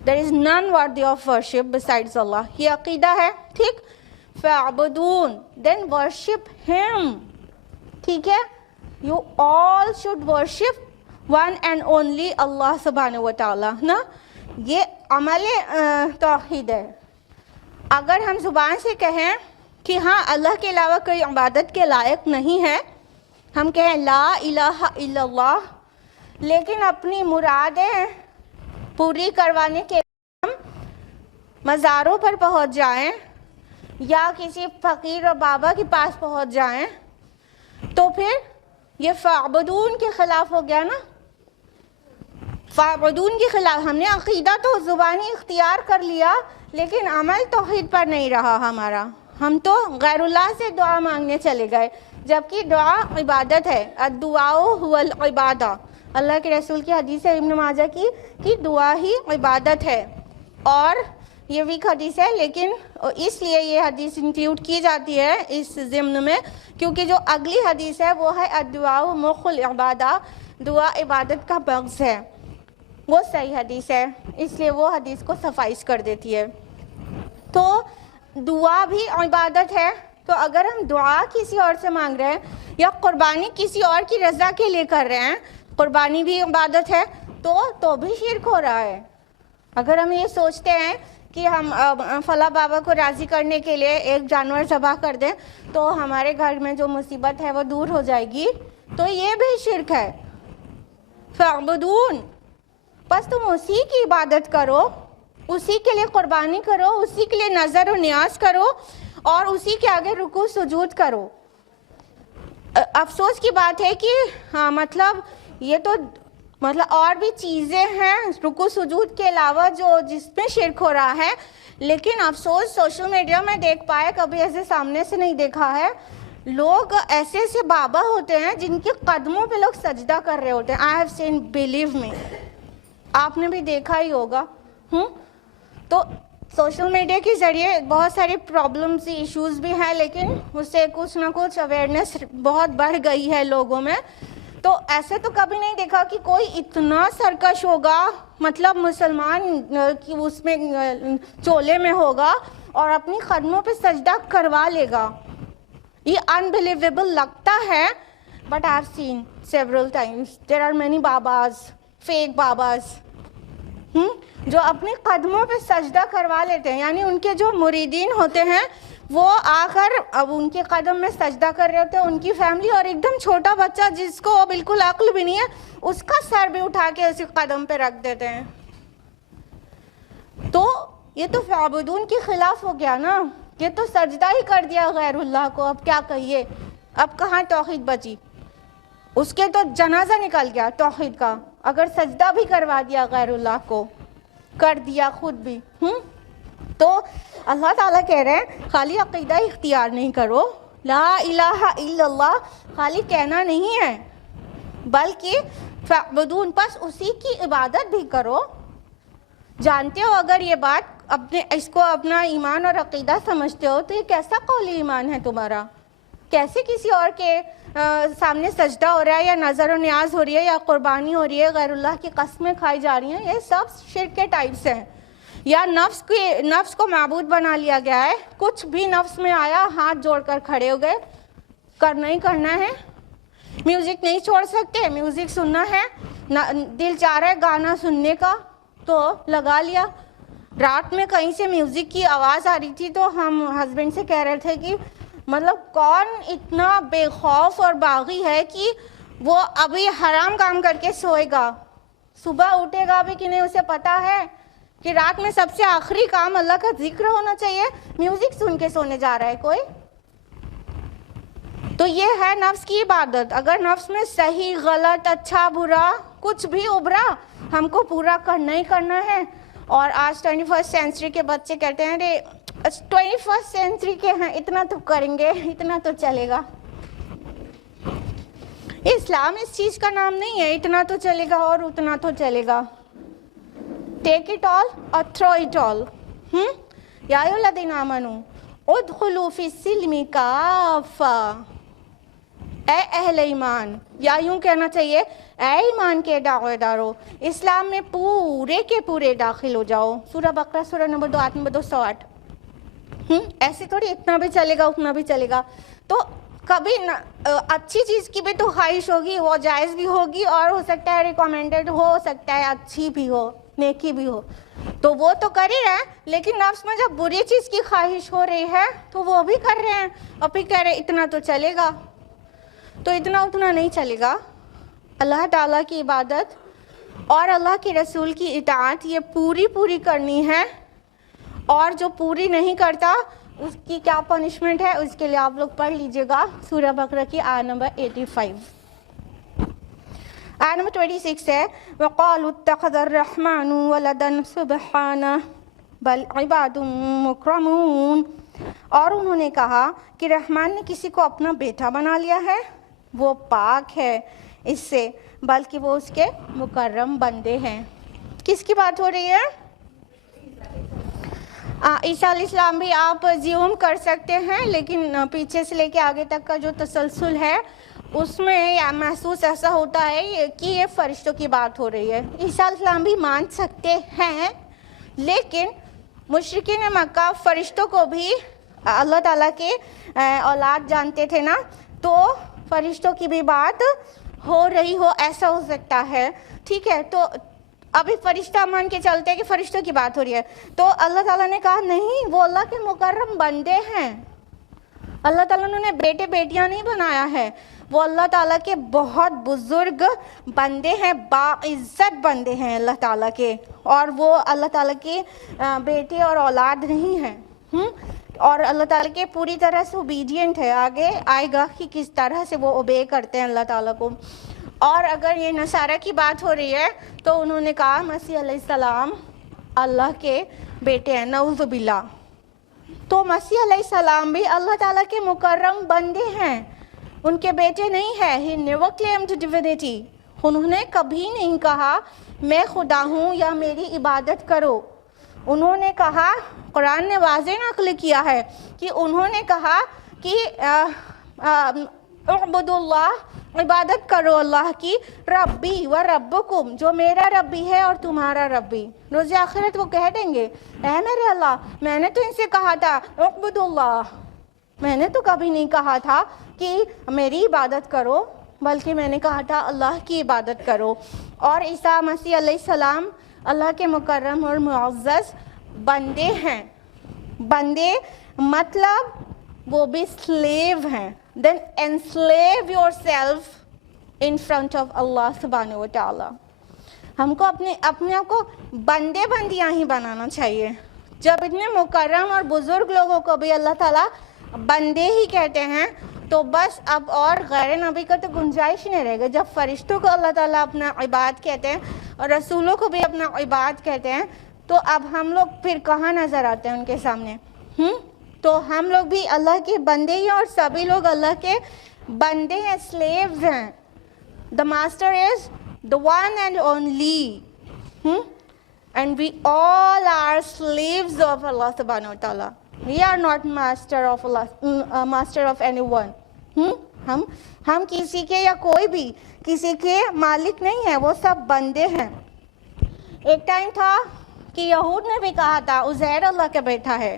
there is none worthy of worship besides Allah، یہ عقیدہ ہے۔ ٹھیک، فاعبدون، then worship him، ٹھیک ہے، you all should worship one and only اللہ سبحانہ و تعالیٰ نا، یہ عمل توحید ہے۔ اگر ہم زبان سے کہیں کہ ہاں اللہ کے علاوہ کوئی عبادت کے لائق نہیں ہے، ہم کہیں لا الہ الا اللہ، لیکن اپنی مرادیں پوری کروانے کے لیے ہم مزاروں پر پہنچ جائیں یا کسی فقیر اور بابا کے پاس پہنچ جائیں تو پھر یہ فاعبدون کے خلاف ہو گیا نا، فاعبدون کے خلاف۔ ہم نے عقیدہ تو زبانی اختیار کر لیا لیکن عمل توحید پر نہیں رہا ہمارا، ہم تو غیر اللہ سے دعا مانگنے چلے گئے، جبکہ دعا عبادت ہے، الدعاء هو العبادہ، اللہ کے رسول کی حدیث ہے ابن ماجہ کی کہ دعا ہی عبادت ہے، اور یہ ویک حدیث ہے لیکن اس لیے یہ حدیث انکلیوڈ کی جاتی ہے اس ضمن میں کیونکہ جو اگلی حدیث ہے وہ ہے الدعاء مخ العبادہ، دعا عبادت کا مغز ہے، وہ صحیح حدیث ہے، اس لیے وہ حدیث کو سفائس کر دیتی ہے۔ تو دعا بھی عبادت ہے، تو اگر ہم دعا کسی اور سے مانگ رہے ہیں یا قربانی کسی اور کی رضا کے لیے کر رہے ہیں، قربانی بھی عبادت ہے، تو بھی شرک ہو رہا ہے۔ اگر ہم یہ سوچتے ہیں کہ ہم فلاں بابا کو راضی کرنے کے لیے ایک جانور ذبح کر دیں تو ہمارے گھر میں جو مصیبت ہے وہ دور ہو جائے گی، تو یہ بھی شرک ہے۔ فاعبدون، بس تم اسی کی عبادت کرو، اسی کے لیے قربانی کرو، اسی کے لیے نظر و نیاز کرو اور اسی کے آگے رکوع سجود کرو۔ افسوس کی بات ہے کہ مطلب یہ تو مطلب اور بھی چیزیں ہیں رکوع سجود کے علاوہ جس میں شرک ہو رہا ہے، لیکن افسوس سوشل میڈیا میں دیکھ پائے، کبھی ایسے سامنے سے نہیں دیکھا ہے، لوگ ایسے ایسے بابا ہوتے ہیں جن کے قدموں پہ لوگ سجدہ کر رہے ہوتے ہیں۔ I have seen, believe me، آپ نے بھی دیکھا ہی ہوگا۔ تو سوشل میڈیا کے ذریعے بہت ساری پرابلمس ایشوز بھی ہیں، لیکن اس سے کچھ نہ کچھ اویئرنیس بہت بڑھ گئی ہے لوگوں میں۔ تو ایسے تو کبھی نہیں دیکھا کہ کوئی اتنا سرکش ہوگا، مطلب مسلمان کی اس میں چولے میں ہوگا اور اپنی قدموں پہ سجدہ کروا لے گا۔ یہ unbelievable لگتا ہے، but I have seen several times there are many babas, fake babas، جو اپنی قدموں پہ سجدہ کروا لیتے ہیں، یعنی ان کے جو مریدین ہوتے ہیں وہ آ کر اب ان کے قدم میں سجدہ کر رہے ہوتے ہیں، ان کی فیملی، اور ایک دم چھوٹا بچہ جس کو بالکل عقل بھی نہیں ہے اس کا سر بھی اٹھا کے اسی قدم پہ رکھ دیتے ہیں۔ تو یہ تو فاعبدون کے خلاف ہو گیا نا، یہ تو سجدہ ہی کر دیا غیر اللہ کو، اب کیا کہیے، اب کہاں توحید بچی، اس کے تو جنازہ نکل گیا توحید کا، اگر سجدہ بھی کروا دیا غیر اللہ کو، کر دیا خود بھی۔ تو اللہ تعالیٰ کہہ رہے ہیں خالی عقیدہ اختیار نہیں کرو، لا الہ الا اللہ خالی کہنا نہیں ہے، بلکہ فاعبدون، پس اسی کی عبادت بھی کرو۔ جانتے ہو اگر یہ بات اس کو اپنا ایمان اور عقیدہ سمجھتے ہو تو یہ کیسا قولی ایمان ہے تمہارا؟ کیسے کسی اور کے سامنے سجدہ ہو رہا ہے یا نظر و نیاز ہو رہی ہے یا قربانی ہو رہی ہے، غیر اللہ کی قسمیں کھائی جا رہی ہیں، یہ سب شرک کے ٹائپس ہیں، یا نفس کو معبود بنا لیا گیا ہے، کچھ بھی نفس میں آیا ہاتھ جوڑ کر کھڑے ہو گئے، کرنا ہی کرنا ہے، میوزک نہیں چھوڑ سکتے، میوزک سننا ہے، دل چاہ رہا ہے گانا سننے کا تو لگا لیا۔ رات میں کہیں سے میوزک کی آواز آ رہی تھی تو ہم ہسبینڈ سے کہہ رہے تھے کہ مطلب کون اتنا بے خوف اور باغی ہے کہ وہ ابھی حرام کام کر کے سوئے گا، صبح اٹھے گا بھی کہ نہیں، اسے پتا ہے کہ رات میں سب سے آخری کام اللہ کا ذکر ہونا چاہیے، میوزک سن کے سونے جا رہا ہے کوئی؟ تو یہ ہے نفس کی عبادت. اگر نفس میں صحیح غلط اچھا برا کچھ بھی ابھرا ہم کو پورا کرنا ہی کرنا ہے. اور آج 21st سینچری کے بچے کہتے ہیں رے 21st سینچری کے ہیں اتنا تو کریں گے، اتنا تو چلے گا. اسلام اس چیز کا نام نہیں ہے اتنا تو چلے گا اور اتنا تو چلے گا. ٹیک اٹ آل اور تھرو اٹ آل. یا ایھا الذین آمنوا ادخلوا فی السلم کافہ. اے اہل ایمان، یا یوں کہنا چاہیے اے ایمان کے دعوے دارو، اسلام میں پورے کے پورے داخل ہو جاؤ. سورہ بقرہ سورہ نمبر 2 آیت نمبر 208. ایسے تھوڑی اتنا بھی چلے گا اتنا بھی چلے گا. تو کبھی اچھی چیز کی بھی تو خواہش ہوگی، وہ جائز بھی ہوگی اور ہو سکتا ہے ریکمینڈڈ ہو سکتا ہے اچھی بھی ہو نیکی بھی ہو، تو وہ تو کر ہی رہے ہیں. لیکن نفس میں جب بری چیز کی خواہش ہو رہی ہے تو وہ بھی کر رہے ہیں اور پھر کہہ رہے اتنا تو چلے گا. تو اتنا اتنا نہیں چلے گا. اللہ تعالیٰ کی عبادت اور اللہ کے رسول کی اطاعت یہ پوری کرنی ہے. اور جو پوری نہیں کرتا اس کی کیا پنشمنٹ ہے اس کے لیے آپ لوگ پڑھ لیجئے گا سورہ بقرہ کی آیت نمبر 85. آیت نمبر 26 ہے وَقَالُوا اتَّخَذَ الرَّحْمَنُ وَلَدًا سُبْحَانَهُ بَلْ عِبَادٌ مُكْرَمُونَ. اور انہوں نے کہا کہ رحمان نے کسی کو اپنا بیٹا بنا لیا ہے، وہ پاک ہے اس سے، بلکہ وہ اس کے مکرم بندے ہیں. کس کی بات ہو رہی ہے؟ عیسیٰ علیہ السلام بھی آپ زیوم کر سکتے ہیں، لیکن پیچھے سے لے کے آگے تک کا جو تسلسل ہے اس میں محسوس ایسا ہوتا ہے کہ یہ فرشتوں کی بات ہو رہی ہے. عیسیٰ علیہ السلام بھی مان سکتے ہیں، لیکن مشرکین مکہ فرشتوں کو بھی اللہ تعالیٰ کے اولاد جانتے تھے نا، تو فرشتوں کی بھی بات ہو رہی ہو ایسا ہو سکتا ہے. ٹھیک ہے، تو ابھی فرشتہ مان کے چلتے ہیں کہ فرشتوں کی بات ہو رہی ہے. تو اللہ تعالیٰ نے کہا نہیں، وہ اللہ کے مکرم بندے ہیں. اللہ تعالیٰ نے بیٹے بیٹیاں نہیں بنایا ہے، وہ اللہ تعالیٰ کے بہت بزرگ بندے ہیں، باعزت بندے ہیں اللہ تعالیٰ کے. اور وہ اللہ تعالیٰ کے بیٹے اور اولاد نہیں ہیں. اور اللہ تعالیٰ کے پوری طرح سے اوبیڈینٹ ہے. آگے آئے گا کہ کس طرح سے وہ اوبے کرتے ہیں اللہ تعالیٰ کو. اور اگر یہ نصارہ کی بات ہو رہی ہے تو انہوں نے کہا مسیح علیہ السلام اللہ کے بیٹے ہیں، نعوذ باللہ. تو مسیح علیہ السلام بھی اللہ تعالیٰ کے مکرم بندے ہیں، ان کے بیٹے نہیں ہیں. He never claimed divinity. انہوں نے کبھی نہیں کہا میں خدا ہوں یا میری عبادت کرو. انہوں نے کہا، قرآن نے واضح نقل کیا ہے کہ انہوں نے کہا کہ اعبدوا اللہ، عبادت کرو اللہ کی، ربی و ربکم، جو میرا ربی ہے اور تمہارا ربی. روز آخرت وہ کہہ دیں گے اے میرے اللہ، میں نے تو ان سے کہا تھا اعبدوا اللہ، میں نے تو کبھی نہیں کہا تھا کہ میری عبادت کرو، بلکہ میں نے کہا تھا اللہ کی عبادت کرو. اور عیسیٰ مسیح علیہ السلام اللہ کے مکرم اور معزز بندے ہیں. بندے مطلب وہ بھی سلیو ہیں. Then enslave yourself in front of Allah subhanahu wa ta'ala. ہم کو اپنے آپ کو بندے بندیاں ہی بنانا چاہیے. جب اتنے مکرم اور بزرگ لوگوں کو بھی اللہ تعالیٰ بندے ہی کہتے ہیں تو بس اب اور غیر نبی کا تو گنجائش نہیں رہے گا. جب فرشتوں کو اللہ تعالیٰ اپنا عباد کہتے ہیں اور رسولوں کو بھی اپنا عباد کہتے ہیں تو اب ہم لوگ پھر کہاں نظر آتے ہیں ان کے سامنے؟ تو ہم لوگ بھی اللہ کے بندے ہی، اور سبھی لوگ اللہ کے بندے ہیں، سلیوز ہیں. The master is the one and only. And we all are slaves of Allah subhanahu wa ta'ala. We are not master of Allah, master of anyone. ہم کسی کے یا کوئی بھی کسی کے مالک نہیں ہیں، وہ سب بندے ہیں. ایک ٹائم تھا کہ یہود نے بھی کہا تھا عزیر اللہ کا بیٹا ہے،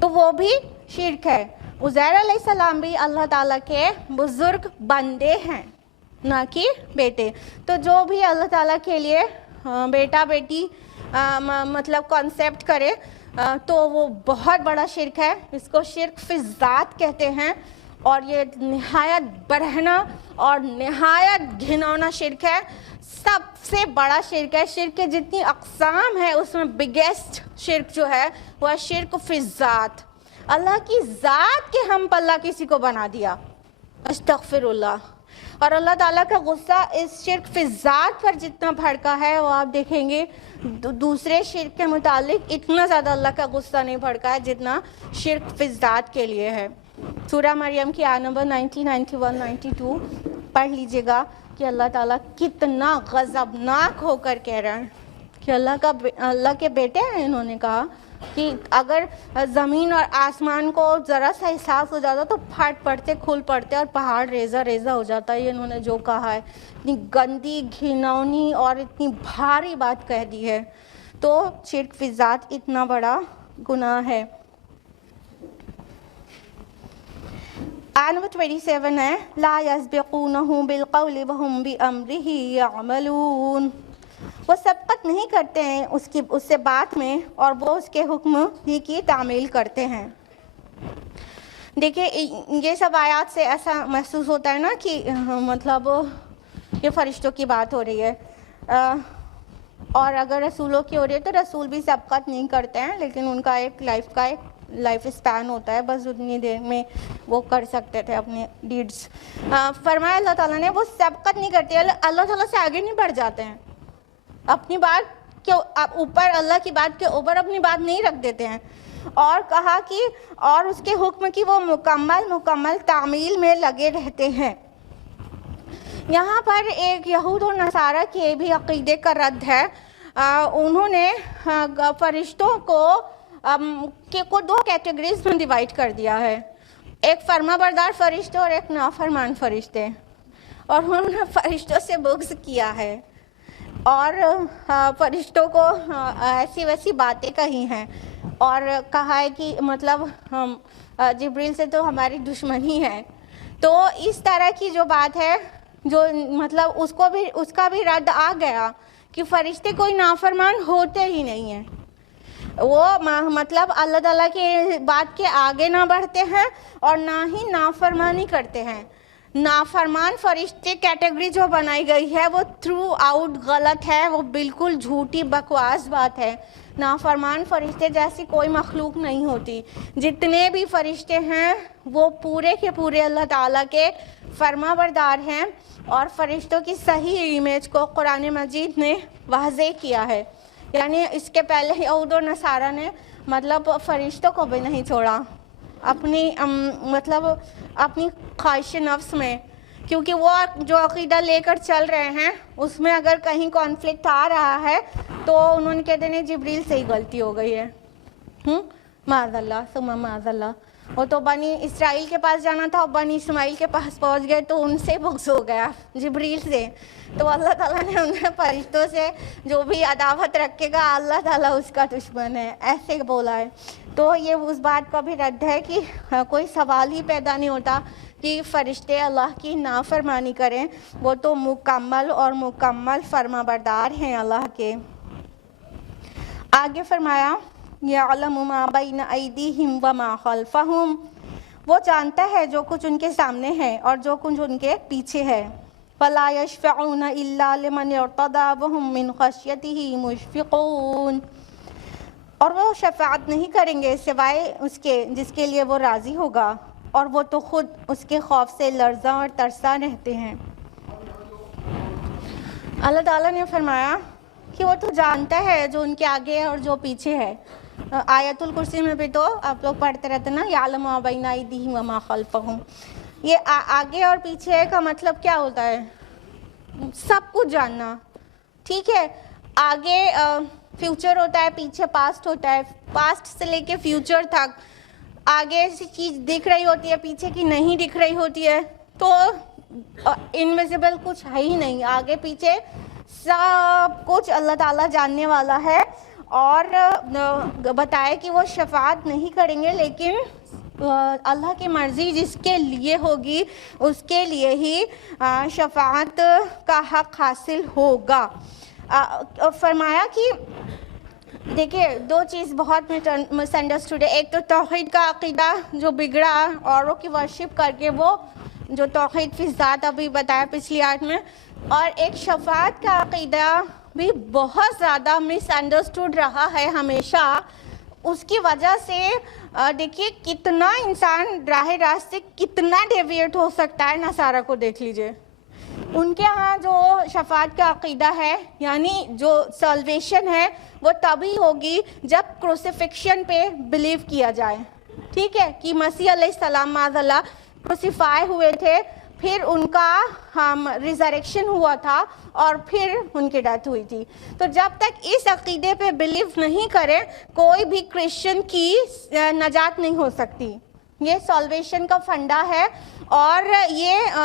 تو وہ بھی شرک ہے. عزیر علیہ السلام بھی اللہ تعالیٰ کے بزرگ بندے ہیں، نہ کہ بیٹے. تو جو بھی اللہ تعالیٰ کے لیے بیٹا بیٹی مطلب کانسیپٹ کرے تو وہ بہت بڑا شرک ہے. اس کو شرک فی الذات کہتے ہیں. اور یہ نہایت برہنہ اور نہایت گھنونا شرک ہے، سب سے بڑا شرک ہے۔ شرک کے جتنی اقسام ہے اس میں بگیسٹ شرک جو ہے وہ شرک فی الذات، اللہ کی ذات کے ہم پلہ کسی کو بنا دیا، استغفر اللہ۔ اور اللہ تعالیٰ کا غصہ اس شرک فی الذات پر جتنا بھڑکا ہے وہ آپ دیکھیں گے دوسرے شرک کے متعلق اتنا زیادہ اللہ کا غصہ نہیں بھڑکا ہے جتنا شرک فی الذات کے لیے ہے۔ سورہ مریم کی آیت نمبر 90، 91، 92 پڑھ لیجئے گا کہ اللہ تعالیٰ کتنا غضبناک ہو کر کہہ رہا ہے کہ اللہ کے بیٹے ہیں۔ انہوں نے کہا کہ اگر زمین اور آسمان کو ذرا سا احساس ہو جاتا تو پھٹ پڑتے، کھل پڑتے اور پہاڑ ریزہ ریزہ ہو جاتا۔ یہ انہوں نے جو کہا ہے، اتنی گندی، گھناؤنی اور اتنی بھاری بات کہہ دی ہے۔ تو شرک فی ذات اتنا بڑا گناہ ہے۔ آیت نمبر 27 ہے لا یسبقونہ بالقول وہم بامرہ یعملون، وہ سبقت نہیں کرتے ہیں اس سے بات میں اور وہ اس کے حکم ہی کی تعمیل کرتے ہیں۔ دیکھیں یہ سب آیات سے ایسا محسوس ہوتا ہے نا کہ مطلب یہ فرشتوں کی بات ہو رہی ہے، اور اگر رسولوں کی ہو رہی ہے تو رسول بھی سبقت نہیں کرتے ہیں، لیکن ان کا ایک لائف اسپین ہوتا ہے، بس اتنی دیر میں وہ کر سکتے تھے اپنے ڈیڈز۔ فرمایا اللہ تعالیٰ نے وہ سبقت نہیں کرتے، اللہ تعالیٰ سے آگے نہیں بڑھ جاتے ہیں، اپنی بات کے اوپر، اللہ کی بات کے اوپر اپنی بات نہیں رکھ دیتے ہیں۔ اور کہا کہ اور اس کے حکم کی وہ مکمل تعمیل میں لگے رہتے ہیں۔ یہاں پر ایک یہود اور نصارہ کے بھی عقیدے کا رد ہے۔ انہوں نے فرشتوں کو دو کیٹیگریز میں ڈیوائڈ کر دیا ہے، ایک فرما بردار فرشتے اور ایک نافرمان فرشتے، اور انہوں نے فرشتوں سے بغض کیا ہے اور فرشتوں کو ایسی ویسی باتیں کہی ہیں اور کہا ہے کہ مطلب جبریل سے تو ہماری دشمنی ہے۔ تو اس طرح کی جو بات ہے، جو مطلب اس کا بھی رد آ گیا کہ فرشتے کوئی نافرمان ہوتے ہی نہیں ہیں، وہ مطلب اللہ تعالیٰ کے بات کے آگے نہ بڑھتے ہیں اور نہ ہی نافرمانی کرتے ہیں۔ نافرمان فرشتے کیٹیگری جو بنائی گئی ہے وہ تھرو آؤٹ غلط ہے، وہ بالکل جھوٹی بکواس بات ہے۔ نافرمان فرشتے جیسی کوئی مخلوق نہیں ہوتی۔ جتنے بھی فرشتے ہیں وہ پورے کے پورے اللہ تعالیٰ کے فرما بردار ہیں، اور فرشتوں کی صحیح امیج کو قرآن مجید نے واضح کیا ہے۔ یعنی اس کے پہلے یہود اور نصارہ نے مطلب فرشتوں کو بھی نہیں چھوڑا اپنی اپنی خواہش نفس میں، کیونکہ وہ جو عقیدہ لے کر چل رہے ہیں اس میں اگر کہیں کانفلکٹ آ رہا ہے تو انہوں نے کہتے ہیں جبریل سے ہی غلطی ہو گئی ہے، معاذ اللہ ثم معاذ اللہ۔ وہ تو بنی اسرائیل کے پاس جانا تھا، بنی اسماعیل کے پاس پہنچ گئے تو ان سے بغض ہو گیا جبریل سے، تو اللہ تعالیٰ نے انہیں فرشتوں سے جو بھی عداوت رکھے گا اللہ تعالیٰ اس کا دشمن ہے، ایسے بولا ہے۔ تو یہ اس بات کا بھی رد ہے کہ کوئی سوال ہی پیدا نہیں ہوتا کہ فرشتے اللہ کی نافرمانی کریں، وہ تو مکمل فرما بردار ہیں اللہ کے۔ آگے فرمایا یعلم ما بین ایدیہم وما خلفہم، وہ جانتا ہے جو کچھ ان کے سامنے ہے اور جو کچھ ان کے پیچھے ہے۔ فلا یشفعون الا لمن ارتضی وہم من خشیتہ مشفقون، اور وہ شفاعت نہیں کریں گے سوائے اس کے جس کے لیے وہ راضی ہوگا، اور وہ تو خود اس کے خوف سے لرزاں اور ترساں رہتے ہیں۔ اللہ تعالیٰ نے فرمایا کہ وہ تو جانتا ہے جو ان کے آگے اور جو پیچھے ہے۔ آیت الکرسی میں بھی تو آپ لوگ پڑھتے رہتے نا یعلم ما بین ایدیہم وما خلفہم، یہ آگے اور پیچھے کا مطلب کیا ہوتا ہے؟ سب کچھ جاننا، ٹھیک ہے؟ آگے فیوچر ہوتا ہے، پیچھے پاسٹ ہوتا ہے، پاسٹ سے لے کے فیوچر تک آگے ایسی چیز دکھ رہی ہوتی ہے، پیچھے کی نہیں دکھ رہی ہوتی ہے، تو انویزیبل کچھ ہے ہی نہیں، آگے پیچھے سب کچھ اللہ تعالیٰ جاننے والا ہے۔ اور بتائے کہ وہ شفاعت نہیں کریں گے، لیکن اللہ کی مرضی جس کے لیے ہوگی اس کے لیے ہی شفاعت کا حق حاصل ہوگا۔ فرمایا کہ دیکھیے دو چیز بہت مس انڈرسٹوڈ ہے. ایک تو توحید کا عقیدہ جو بگڑا اوروں کی ورشپ کر کے، وہ جو توحید فی ذات ابھی بتایا پچھلی آیت میں، اور ایک شفاعت کا عقیدہ بھی بہت زیادہ مس انڈرسٹوڈ رہا ہے ہمیشہ. اس کی وجہ سے دیکھیے کتنا انسان راہ راست سے کتنا ڈیویٹ ہو سکتا ہے. نصارہ کو دیکھ لیجئے، ان کے ہاں جو شفاعت کا عقیدہ ہے، یعنی جو سلویشن ہے، وہ تبھی ہوگی جب کروسیفکشن پہ بلیو کیا جائے. ٹھیک ہے، کہ مسیح علیہ السلام معاذ اللہ کروسیفائی ہوئے تھے، پھر ان کا ریزریکشن ہوا تھا، اور پھر ان کی ڈیتھ ہوئی تھی. تو جب تک اس عقیدے پہ بلیو نہیں کرے، کوئی بھی کرسچن کی نجات نہیں ہو سکتی. یہ سالویشن کا فنڈا ہے. اور یہ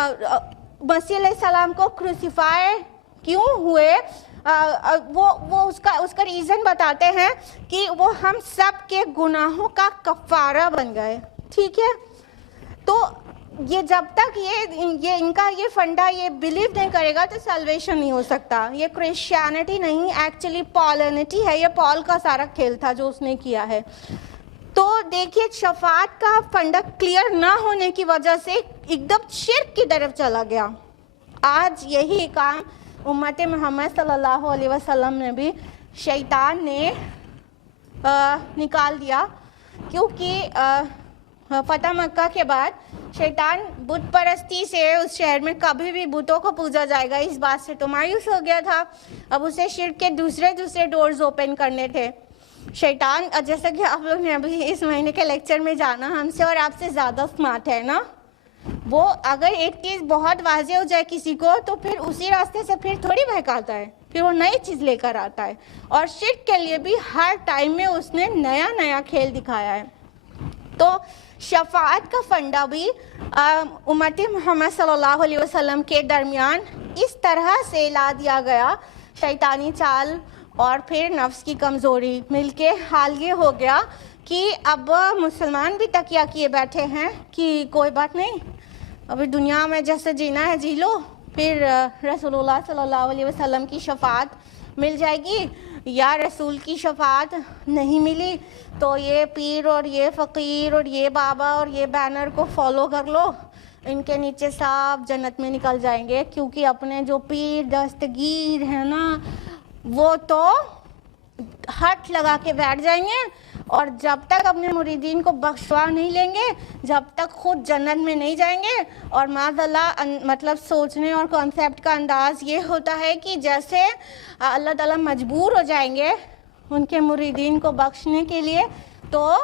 مسیح علیہ السلام کو کروسیفائی کیوں ہوئے، وہ اس کا ریزن بتاتے ہیں کہ وہ ہم سب کے گناہوں کا کفارہ بن گئے. ٹھیک ہے، تو یہ جب تک یہ ان کا یہ فنڈا یہ بلیو نہیں کرے گا تو سیلویشن نہیں ہو سکتا. یہ کرسچینٹی نہیں، ایکچولی پالینٹی ہے. یہ پال کا سارا کھیل تھا جو اس نے کیا ہے. تو دیکھیے شفاعت کا فنڈا کلیئر نہ ہونے کی وجہ سے ایک دم شرک کی طرف چلا گیا. آج یہی کام امت محمد صلی اللہ علیہ وسلم نے بھی شیطان نے نکال دیا. کیونکہ فتح مکہ کے بعد شیطان بت پرستی سے اس شہر میں کبھی بھی بتوں کو پوجا جائے گا اس بات سے تو مایوس ہو گیا تھا. اب اسے شرک کے دوسرے ڈورز اوپن کرنے تھے. شیطان جیسا کہ آپ لوگ نے ابھی اس مہینے کے لیکچر میں جانا، ہم سے اور آپ سے زیادہ سمارٹ ہے نا. وہ اگر ایک چیز بہت واضح ہو جائے کسی کو تو پھر اسی راستے سے پھر تھوڑی بہکاتا ہے، پھر وہ نئی چیز لے کر آتا ہے. اور شرک کے لیے بھی ہر ٹائم میں اس نے نیا کھیل دکھایا ہے. تو شفاعت کا فنڈا بھی امت محمد صلی اللہ علیہ وسلم کے درمیان اس طرح سے لا دیا گیا، شیطانی چال اور پھر نفس کی کمزوری مل کے حال یہ ہو گیا کہ اب مسلمان بھی تکیہ کیے بیٹھے ہیں کہ کوئی بات نہیں، ابھی دنیا میں جیسے جینا ہے جی لو، پھر رسول اللہ صلی اللہ علیہ وسلم کی شفاعت مل جائے گی، یا رسول کی شفاعت نہیں ملی تو یہ پیر اور یہ فقیر اور یہ بابا اور یہ بینر کو فالو کر لو، ان کے نیچے سب جنت میں نکل جائیں گے. کیونکہ اپنے جو پیر دستگیر ہیں نا، وہ تو ہاتھ لگا کے بیٹھ جائیں گے، اور جب تک اپنے مریدین کو بخشوا نہیں لیں گے، جب تک خود جنت میں نہیں جائیں گے. اور معاذ اللہ مطلب سوچنے اور کانسیپٹ کا انداز یہ ہوتا ہے کہ جیسے اللہ تعالیٰ مجبور ہو جائیں گے ان کے مریدین کو بخشنے کے لیے، تو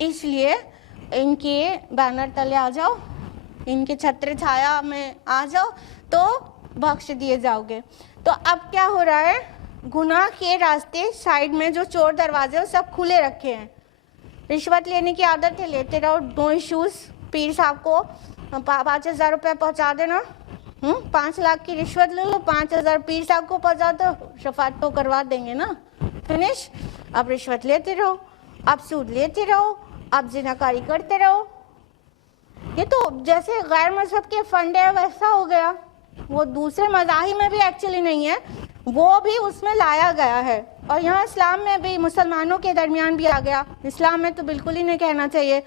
اس لیے ان کے بینر تلے آ جاؤ، ان کے چھتر چھایا میں آ جاؤ تو بخش دیے جاؤ گے. تو اب کیا ہو رہا ہے، گناہ کے راستے سائیڈ میں جو چور دروازے وہ سب کھلے رکھے ہیں. رشوت لینے کی عادت ہے، لیتے رہو، نو ایشوز. پیر صاحب کو 5,000 روپے پہنچا دینا، 5 لاکھ کی رشوت لے لو، 5,000 پیر صاحب کو پہنچا دو، شفاعت تو کروا دیں گے نا، فنش. اب رشوت لیتے رہو، اب سود لیتے رہو، اب زناکاری کرتے رہو. یہ تو جیسے غیر مذہب کے فنڈ ہے ویسا ہو گیا. وہ دوسرے مذاہب میں بھی ایکچولی نہیں ہے، وہ بھی اس میں لایا گیا ہے. اور یہاں اسلام میں بھی مسلمانوں کے درمیان بھی آ گیا. اسلام میں تو بالکل ہی نہیں کہنا چاہیے.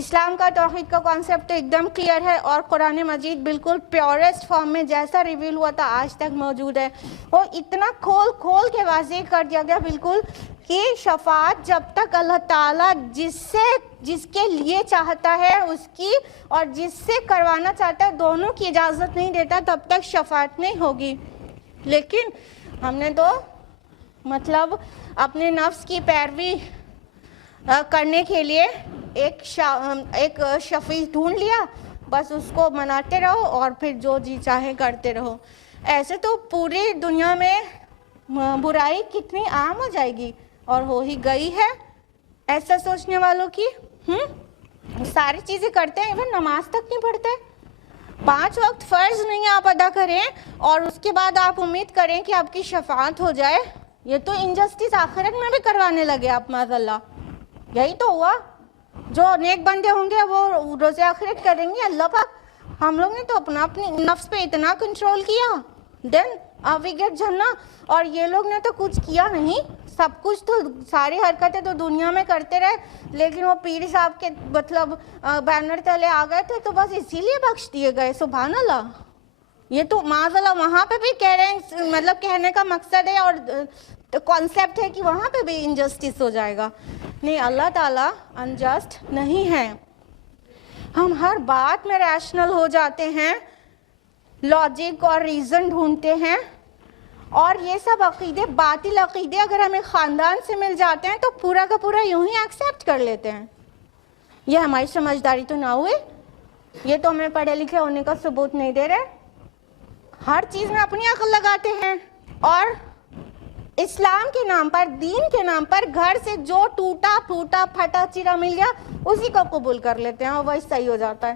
اسلام کا توحید کا کانسیپٹ ایک دم کلیئر ہے، اور قرآن مجید بالکل پیورسٹ فارم میں جیسا ریویل ہوا تھا آج تک موجود ہے. وہ اتنا کھول کے واضح کر دیا گیا بالکل کہ شفاعت جب تک اللہ تعالیٰ جس کے لیے چاہتا ہے اس کی، اور جس سے کروانا چاہتا ہے دونوں کی اجازت نہیں دیتا، تب تک شفاعت نہیں ہوگی. لیکن ہم نے تو مطلب اپنے نفس کی پیروی کرنے کے لیے ایک شفیع ڈھونڈ لیا، بس اس کو مناتے رہو اور پھر جو جی چاہے کرتے رہو. ایسے تو پوری دنیا میں برائی کتنی عام ہو جائے گی، اور ہو ہی گئی ہے ایسا سوچنے والوں کی. ساری چیزیں کرتے ہیں، ایون نماز تک نہیں پڑھتے. 5 وقت فرض نہیں آپ ادا کریں اور اس کے بعد آپ امید کریں کہ آپ کی شفاعت ہو جائے. یہ تو انجسٹس آخرت میں بھی کروانے لگے آپ معاذ اللہ. یہی تو ہوا، جو نیک بندے ہوں گے وہ روز آخرت کریں گے. اللہ پاک ہم لوگ نے تو اپنی نفس پہ اتنا کنٹرول کیا then we get Jannah. اور یہ لوگ نے تو کچھ کیا نہیں, سب کچھ تو ساری حرکتیں تو دنیا میں کرتے رہے, لیکن وہ پیر صاحب کے مطلب بینر تلے آ گئے تھے تو بس اسی لیے بخش دیے گئے. سبحان اللہ. یہ تو معاذ اللہ وہاں پہ بھی کہہ رہے ہیں, مطلب کہنے کا مقصد ہے اور کانسیپٹ ہے کہ وہاں پہ بھی انجسٹس ہو جائے گا. نہیں, اللہ تعالیٰ انجسٹ نہیں ہے. ہم ہر بات میں ریشنل ہو جاتے ہیں, لاجک اور ریزن ڈھونڈتے ہیں, اور یہ سب عقیدے, باطل عقیدے اگر ہمیں خاندان سے مل جاتے ہیں تو پورا کا پورا یوں ہی ایکسیپٹ کر لیتے ہیں. یہ ہماری سمجھداری تو نہ ہوئی, یہ تو ہمیں پڑھے لکھے ہونے کا ثبوت نہیں دے رہے. ہر چیز میں اپنی عقل لگاتے ہیں, اور اسلام کے نام پر, دین کے نام پر گھر سے جو ٹوٹا پھوٹا پھٹا چیرا مل گیا اسی کو قبول کر لیتے ہیں اور وہی صحیح ہو جاتا ہے.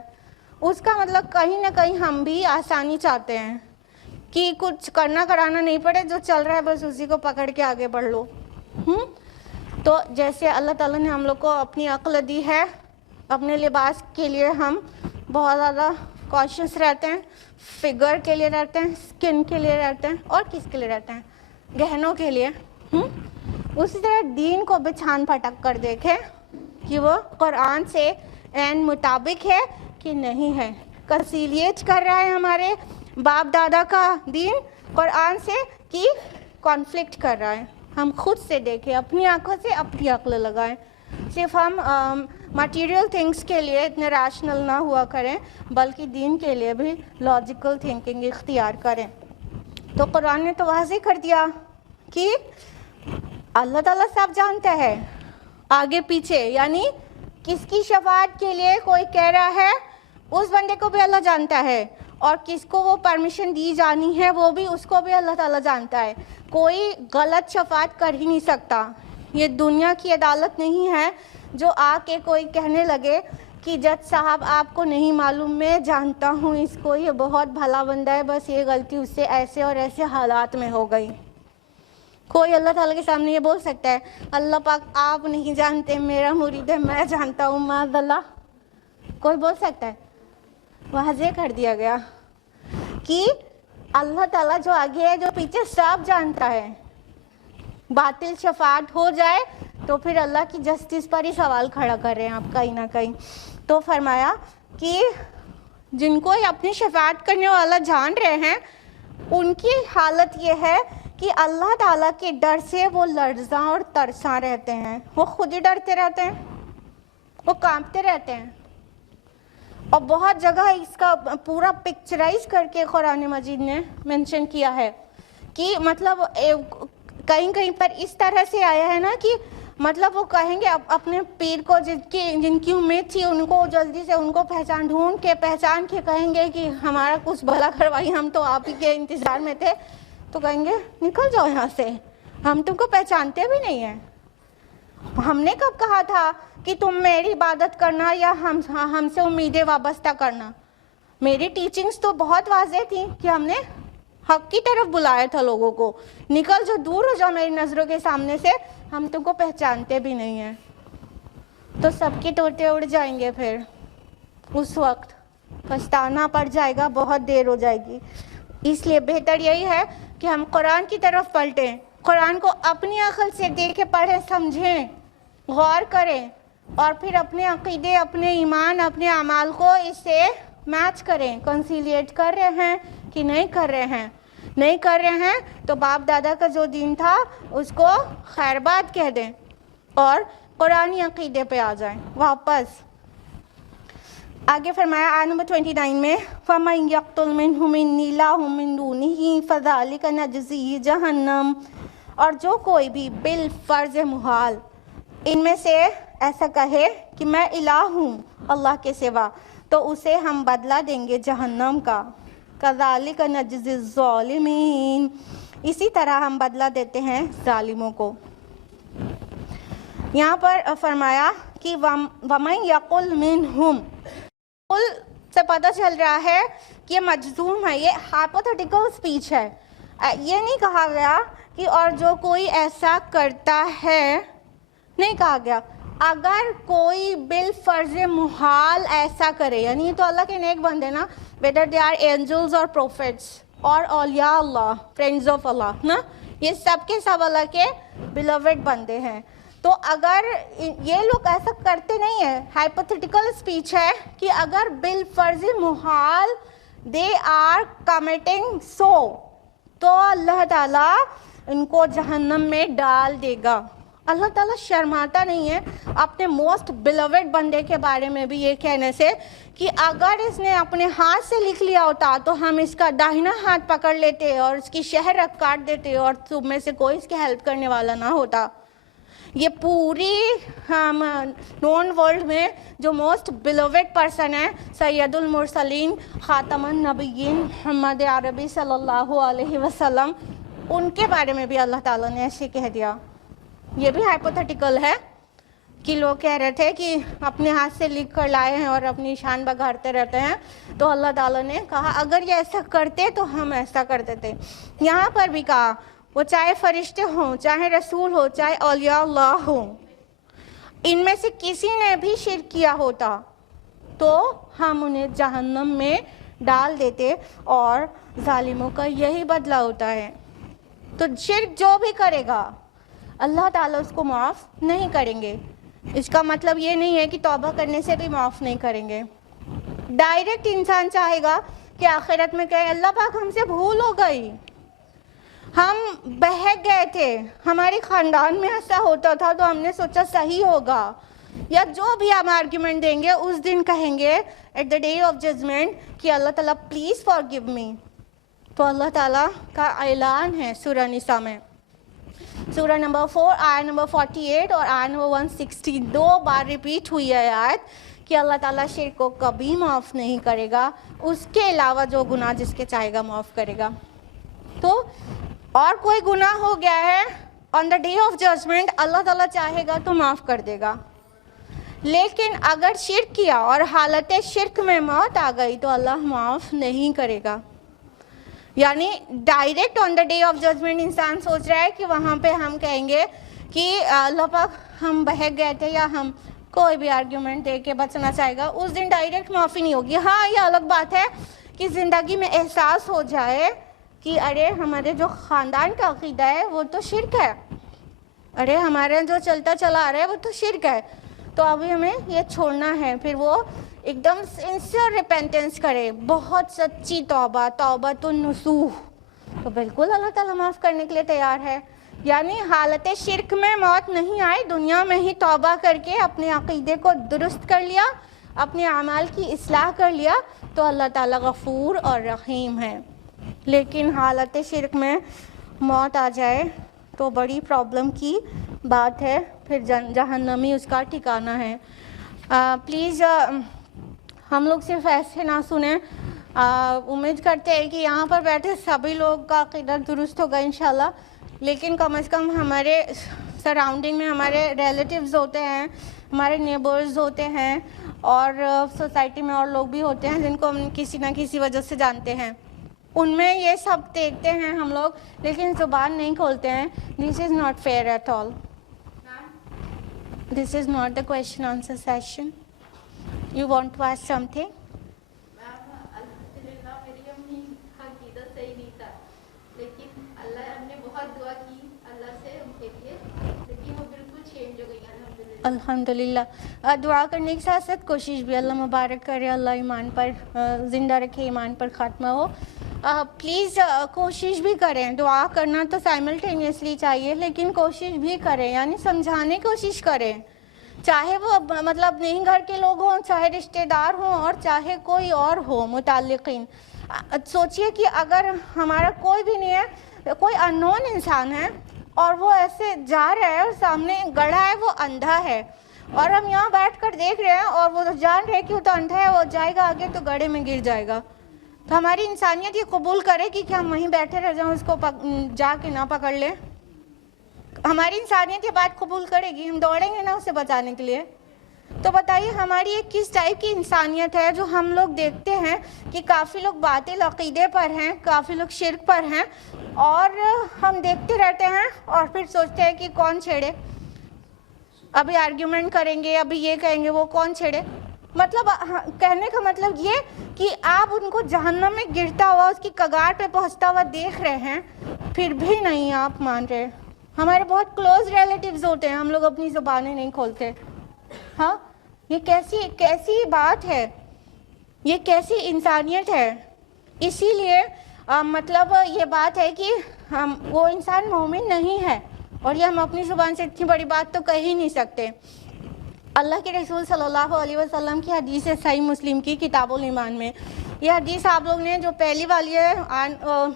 اس کا مطلب کہیں نہ کہیں ہم بھی آسانی چاہتے ہیں کہ کچھ کرنا کرانا نہیں پڑے, جو چل رہا ہے بس اسی کو پکڑ کے آگے بڑھ لو. تو جیسے اللہ تعالیٰ نے ہم لوگ کو اپنی عقل دی ہے, اپنے لباس کے لیے ہم بہت زیادہ کاشیس رہتے ہیں, فگر کے لیے رہتے ہیں, اسکن کے لیے رہتے ہیں, اور کس کے لیے رہتے ہیں, گہنوں کے لیے. اسی طرح دین کو بھی چھان پھٹک کر دیکھیں کہ وہ قرآن سے عین مطابق ہے کہ نہیں ہے. کنسیلیٹ کر رہا ہے ہمارے باپ دادا کا دین قرآن سے کہ کانفلکٹ کر رہا ہے. ہم خود سے دیکھیں, اپنی آنکھوں سے اپنی عقل لگائیں. صرف ہم مٹیریل تھنگس کے لیے اتنے ریشنل نہ ہوا کریں, بلکہ دین کے لیے بھی لاجیکل تھنکنگ اختیار کریں. تو قرآن نے تو واضح کر دیا کہ اللہ تعالیٰ سب جانتا ہے آگے پیچھے, یعنی کس کی شفاعت کے لیے کوئی کہہ رہا ہے اس بندے کو بھی اللہ جانتا ہے, اور کس کو وہ پرمیشن دی جانی ہے وہ بھی اس کو بھی اللہ تعالیٰ جانتا ہے. کوئی غلط شفاعت کر ہی نہیں سکتا. یہ دنیا کی عدالت نہیں ہے جو آ کے کوئی کہنے لگے کہ جج صاحب آپ کو نہیں معلوم, میں جانتا ہوں اس کو, یہ بہت بھلا بندہ ہے, بس یہ غلطی اس سے ایسے اور ایسے حالات میں ہو گئی. کوئی اللہ تعالیٰ کے سامنے یہ بول سکتا ہے اللہ پاک آپ نہیں جانتے, میرا مرید ہے, میں جانتا ہوں, معاذ اللہ؟ کوئی بول سکتا ہے؟ واضح کر دیا گیا کہ اللہ تعالیٰ جو آگے ہے جو پیچھے سب جانتا ہے. باطل شفاعت ہو جائے تو پھر اللہ کی جسٹس پر ہی سوال کھڑا کر رہے ہیں آپ کہیں نہ کہیں. تو فرمایا کہ جن کو اپنی شفاعت کرنے والا جان رہے ہیں ان کی حالت یہ ہے کہ اللہ تعالیٰ کے ڈر سے وہ لرزاں اور ترساں رہتے ہیں. وہ خود ہی ڈرتے رہتے ہیں, وہ کانپتے رہتے ہیں. اور بہت جگہ اس کا پورا پکچرائز کر کے قرآن مجید نے منشن کیا ہے کہ مطلب کہیں کہیں پر اس طرح سے آیا ہے نا کہ مطلب وہ کہیں گے اپنے پیر کو جن کی امید تھی ان کو جلدی سے ان کو پہچان کے کہیں گے کہ ہمارا کچھ بھلا کروائی, ہم تو آپ ہی کے انتظار میں تھے. تو کہیں گے نکل جاؤ یہاں سے, ہم تم کو پہچانتے بھی نہیں ہیں. ہم نے کب کہا تھا کہ تم میری عبادت کرنا یا ہم سے امیدیں وابستہ کرنا؟ میری ٹیچنگز تو بہت واضح تھیں کہ ہم نے حق کی طرف بلایا تھا لوگوں کو, نکل جو, دور ہو جاؤ میری نظروں کے سامنے سے, ہم تم کو پہچانتے بھی نہیں ہیں. تو سب کے طوطے اڑ جائیں گے, پھر اس وقت پچھتانا پڑ جائے گا, بہت دیر ہو جائے گی. اس لیے بہتر یہی ہے کہ ہم قرآن کی طرف پلٹیں, قرآن کو اپنی عقل سے دیکھیں, پڑھیں, سمجھیں, غور کریں, اور پھر اپنے عقیدے, اپنے ایمان, اپنے اعمال کو اس سے میچ کریں. کنسیلیٹ کر رہے ہیں کہ نہیں کر رہے ہیں؟ نہیں کر رہے ہیں تو باپ دادا کا جو دین تھا اس کو خیر بات کہہ دیں اور قرآنی عقیدے پہ آ جائیں واپس. آگے فرمایا آیت نمبر 29 میں فَمَن يَقْتُلْ مِنْهُمْ إِنِّي لَهُ مِنْ دُونِهِ فَذَلِكَ نَجْزِيهِ جَهَنَّمَ, اور جو کوئی بھی بالفرض محال ان میں سے ایسا کہے کہ میں الہ ہوں اللہ کے سوا, تو اسے ہم بدلہ دیں گے جہنم کا. كَذَلِكَ نَجْزِي الظَّالِمِينَ, اسی طرح ہم بدلہ دیتے ہیں ظالموں کو. یہاں پر فرمایا کہ وَمَن يَقُلْ مِنْهُمْ, قل سے پتہ چل رہا ہے کہ یہ مجزوم ہے, یہ ہائپوتھیٹیکل اسپیچ ہے. یہ نہیں کہا گیا کہ اور جو کوئی ایسا کرتا ہے, نہیں کہا گیا اگر کوئی بالفرض محال ایسا کرے, یعنی تو اللہ کے نیک بندے نا, whether they are angels or prophets, اور اولیاء اللہ، فرینڈز آف اللہ نا، یہ سب کے سب اللہ کے بیلوڈ بندے ہیں. تو اگر یہ لوگ ایسا کرتے نہیں ہیں، ہائپوتھیٹیکل اسپیچ ہے کہ اگر بالفرض محال دے آر کمٹنگ سو، تو اللہ تعالیٰ ان کو جہنم میں ڈال دے گا. اللہ تعالیٰ شرماتا نہیں ہے اپنے موسٹ بیلوڈ بندے کے بارے میں بھی یہ کہنے سے کہ اگر اس نے اپنے ہاتھ سے لکھ لیا ہوتا تو ہم اس کا داہنا ہاتھ پکڑ لیتے اور اس کی شہرت کاٹ دیتے اور تم میں سے کوئی اس کی ہیلپ کرنے والا نہ ہوتا. یہ پوری نون ورلڈ میں جو موسٹ بیلوڈ پرسن ہے سید المرسلین خاتم النبیین محمد عربی صلی اللہ علیہ وسلم، ان کے بارے میں بھی اللہ تعالیٰ نے ایسے کہہ دیا. یہ بھی ہائپوتھیٹیکل ہے کہ لوگ کہہ رہے تھے کہ اپنے ہاتھ سے لکھ کر لائے ہیں اور اپنی شان بگاڑتے رہتے ہیں، تو اللہ تعالیٰ نے کہا اگر یہ ایسا کرتے تو ہم ایسا کر دیتے. یہاں پر بھی کہا وہ چاہے فرشتے ہوں، چاہے رسول ہو، چاہے اولیاء اللہ ہوں، ان میں سے کسی نے بھی شرک کیا ہوتا تو ہم انہیں جہنم میں ڈال دیتے، اور ظالموں کا یہی بدلہ ہوتا ہے. تو شرک جو بھی کرے گا اللہ تعالیٰ اس کو معاف نہیں کریں گے. اس کا مطلب یہ نہیں ہے کہ توبہ کرنے سے بھی معاف نہیں کریں گے. ڈائریکٹ انسان چاہے گا کہ آخرت میں کہے اللہ پاک ہم سے بھول ہو گئی، ہم بہک گئے تھے، ہمارے خاندان میں ایسا ہوتا تھا تو ہم نے سوچا صحیح ہوگا، یا جو بھی ہم آرگیومنٹ دیں گے اس دن کہیں گے at the day of judgement کہ اللہ تعالیٰ پلیز فارگیو می. تو اللہ تعالیٰ کا اعلان ہے سورہ نساء میں، سورہ نمبر 4 آیت نمبر 48 اور آیت نمبر 160 دو بار ریپیٹ ہوئی ہے آیت کہ اللہ تعالیٰ شرک کو کبھی معاف نہیں کرے گا، اس کے علاوہ جو گناہ جس کے چاہے گا معاف کرے گا. تو اور کوئی گناہ ہو گیا ہے آن دا ڈے آف ججمنٹ اللہ تعالیٰ چاہے گا تو معاف کر دے گا، لیکن اگر شرک کیا اور حالت شرک میں موت آ گئی تو اللہ معاف نہیں کرے گا. یعنی direct on the day of judgement انسان سوچ رہا ہے کہ وہاں پہ ہم کہیں گے کہ اللہ پاک ہم بہک گئے تھے، یا ہم کوئی بھی آرگیومنٹ دے کے بچنا چاہے گا، اس دن ڈائریکٹ معافی نہیں ہوگی. ہاں یہ الگ بات ہے کہ زندگی میں احساس ہو جائے کہ ارے ہمارے جو خاندان کا عقیدہ ہے وہ تو شرک ہے، ارے ہمارے جو چلتا چلا آ رہا ہے وہ تو شرک ہے، تو ابھی ہمیں یہ چھوڑنا ہے. پھر وہ ایک دم سنسیئر ریپینٹنس کرے، بہت سچی توبہ، توبۃ النصوح، تو بالکل اللہ تعالیٰ معاف کرنے کے لیے تیار ہے. یعنی حالت شرک میں موت نہیں آئی، دنیا میں ہی توبہ کر کے اپنے عقیدے کو درست کر لیا، اپنے اعمال کی اصلاح کر لیا، تو اللہ تعالیٰ غفور اور رحیم ہے. لیکن حالت شرک میں موت آ جائے تو بڑی پرابلم کی بات ہے، پھر جہنمی اس کا ٹھکانہ ہے. پلیز ہم لوگ صرف ایسے نہ سنیں، امید کرتے ہیں کہ یہاں پر بیٹھے سبھی لوگ کا عقیدہ درست ہوگا انشاءاللہ، لیکن کم از کم ہمارے سراؤنڈنگ میں ہمارے ریلیٹیوز ہوتے ہیں، ہمارے نیبرز ہوتے ہیں، اور سوسائٹی میں اور لوگ بھی ہوتے ہیں جن کو ہم کسی نہ کسی وجہ سے جانتے ہیں، ان میں یہ سب دیکھتے ہیں ہم لوگ، لیکن زبان نہیں کھولتے ہیں. This is not fair at all. This is not the question answer session. You want to ask something? الحمدللہ میری امی عقیدہ صحیح نہیں تھا، لیکن اللہ ہم نے بہت دعا کی اللہ سے ان کے لیے، لیکن وہ بالکل چینج ہو گئی الحمدللہ. الحمدللہ. دعا کرنے کے ساتھ ساتھ کوشش بھی، اللہ مبارک کرے، اللہ ایمان پر زندہ رکھے، ایمان پر خاتمہ ہو. پلیز کوشش بھی کریں. دعا کرنا تو سائملٹینیسلی چاہیے، لیکن کوشش بھی کریں، یعنی سمجھانے کی کوشش کریں، چاہے وہ مطلب نہیں گھر کے لوگ ہوں، چاہے رشتہ دار ہوں، اور چاہے کوئی اور ہو متعلقین. سوچئے کہ اگر ہمارا کوئی بھی نہیں ہے، کوئی اننون انسان ہے اور وہ ایسے جا رہا ہے اور سامنے گڑھا ہے، وہ اندھا ہے، اور ہم یہاں بیٹھ کر دیکھ رہے ہیں اور وہ جان رہے کہ وہ تو اندھا ہے، وہ جائے گا آگے تو گڑھے میں گر جائے گا، تو ہماری انسانیت یہ قبول کرے گی کہ ہم وہیں بیٹھے رہ جائیں، اس کو جا کے نہ پکڑ لیں؟ ہماری انسانیت یہ بات قبول کرے گی؟ ہم دوڑیں گے نا اسے بچانے کے لیے. تو بتائیے ہماری ایک کس ٹائپ کی انسانیت ہے جو ہم لوگ دیکھتے ہیں کہ کافی لوگ باطل عقیدے پر ہیں، کافی لوگ شرک پر ہیں، اور ہم دیکھتے رہتے ہیں اور پھر سوچتے ہیں کہ کون چھیڑے، ابھی آرگیومنٹ کریں گے، ابھی یہ کہیں گے، وہ کون چھیڑے. مطلب کہنے کا مطلب یہ کہ آپ ان کو جہنم میں گرتا ہوا اس کی کگار پہ پہنچتا ہوا دیکھ رہے ہیں، پھر بھی نہیں آپ مان رہے. ہمارے بہت کلوز ریلیٹیوز ہوتے ہیں، ہم لوگ اپنی زبانیں نہیں کھولتے. ہاں یہ کیسی بات ہے، یہ کیسی انسانیت ہے. اسی لیے مطلب یہ بات ہے کہ وہ انسان مومن نہیں ہے، اور یہ ہم اپنی زبان سے اتنی بڑی بات تو کہہ ہی نہیں سکتے. اللہ کے رسول صلی اللہ علیہ وسلم کی حدیث ہے صحیح مسلم کی کتاب الایمان میں. یہ حدیث آپ لوگ نے جو پہلی والی ہے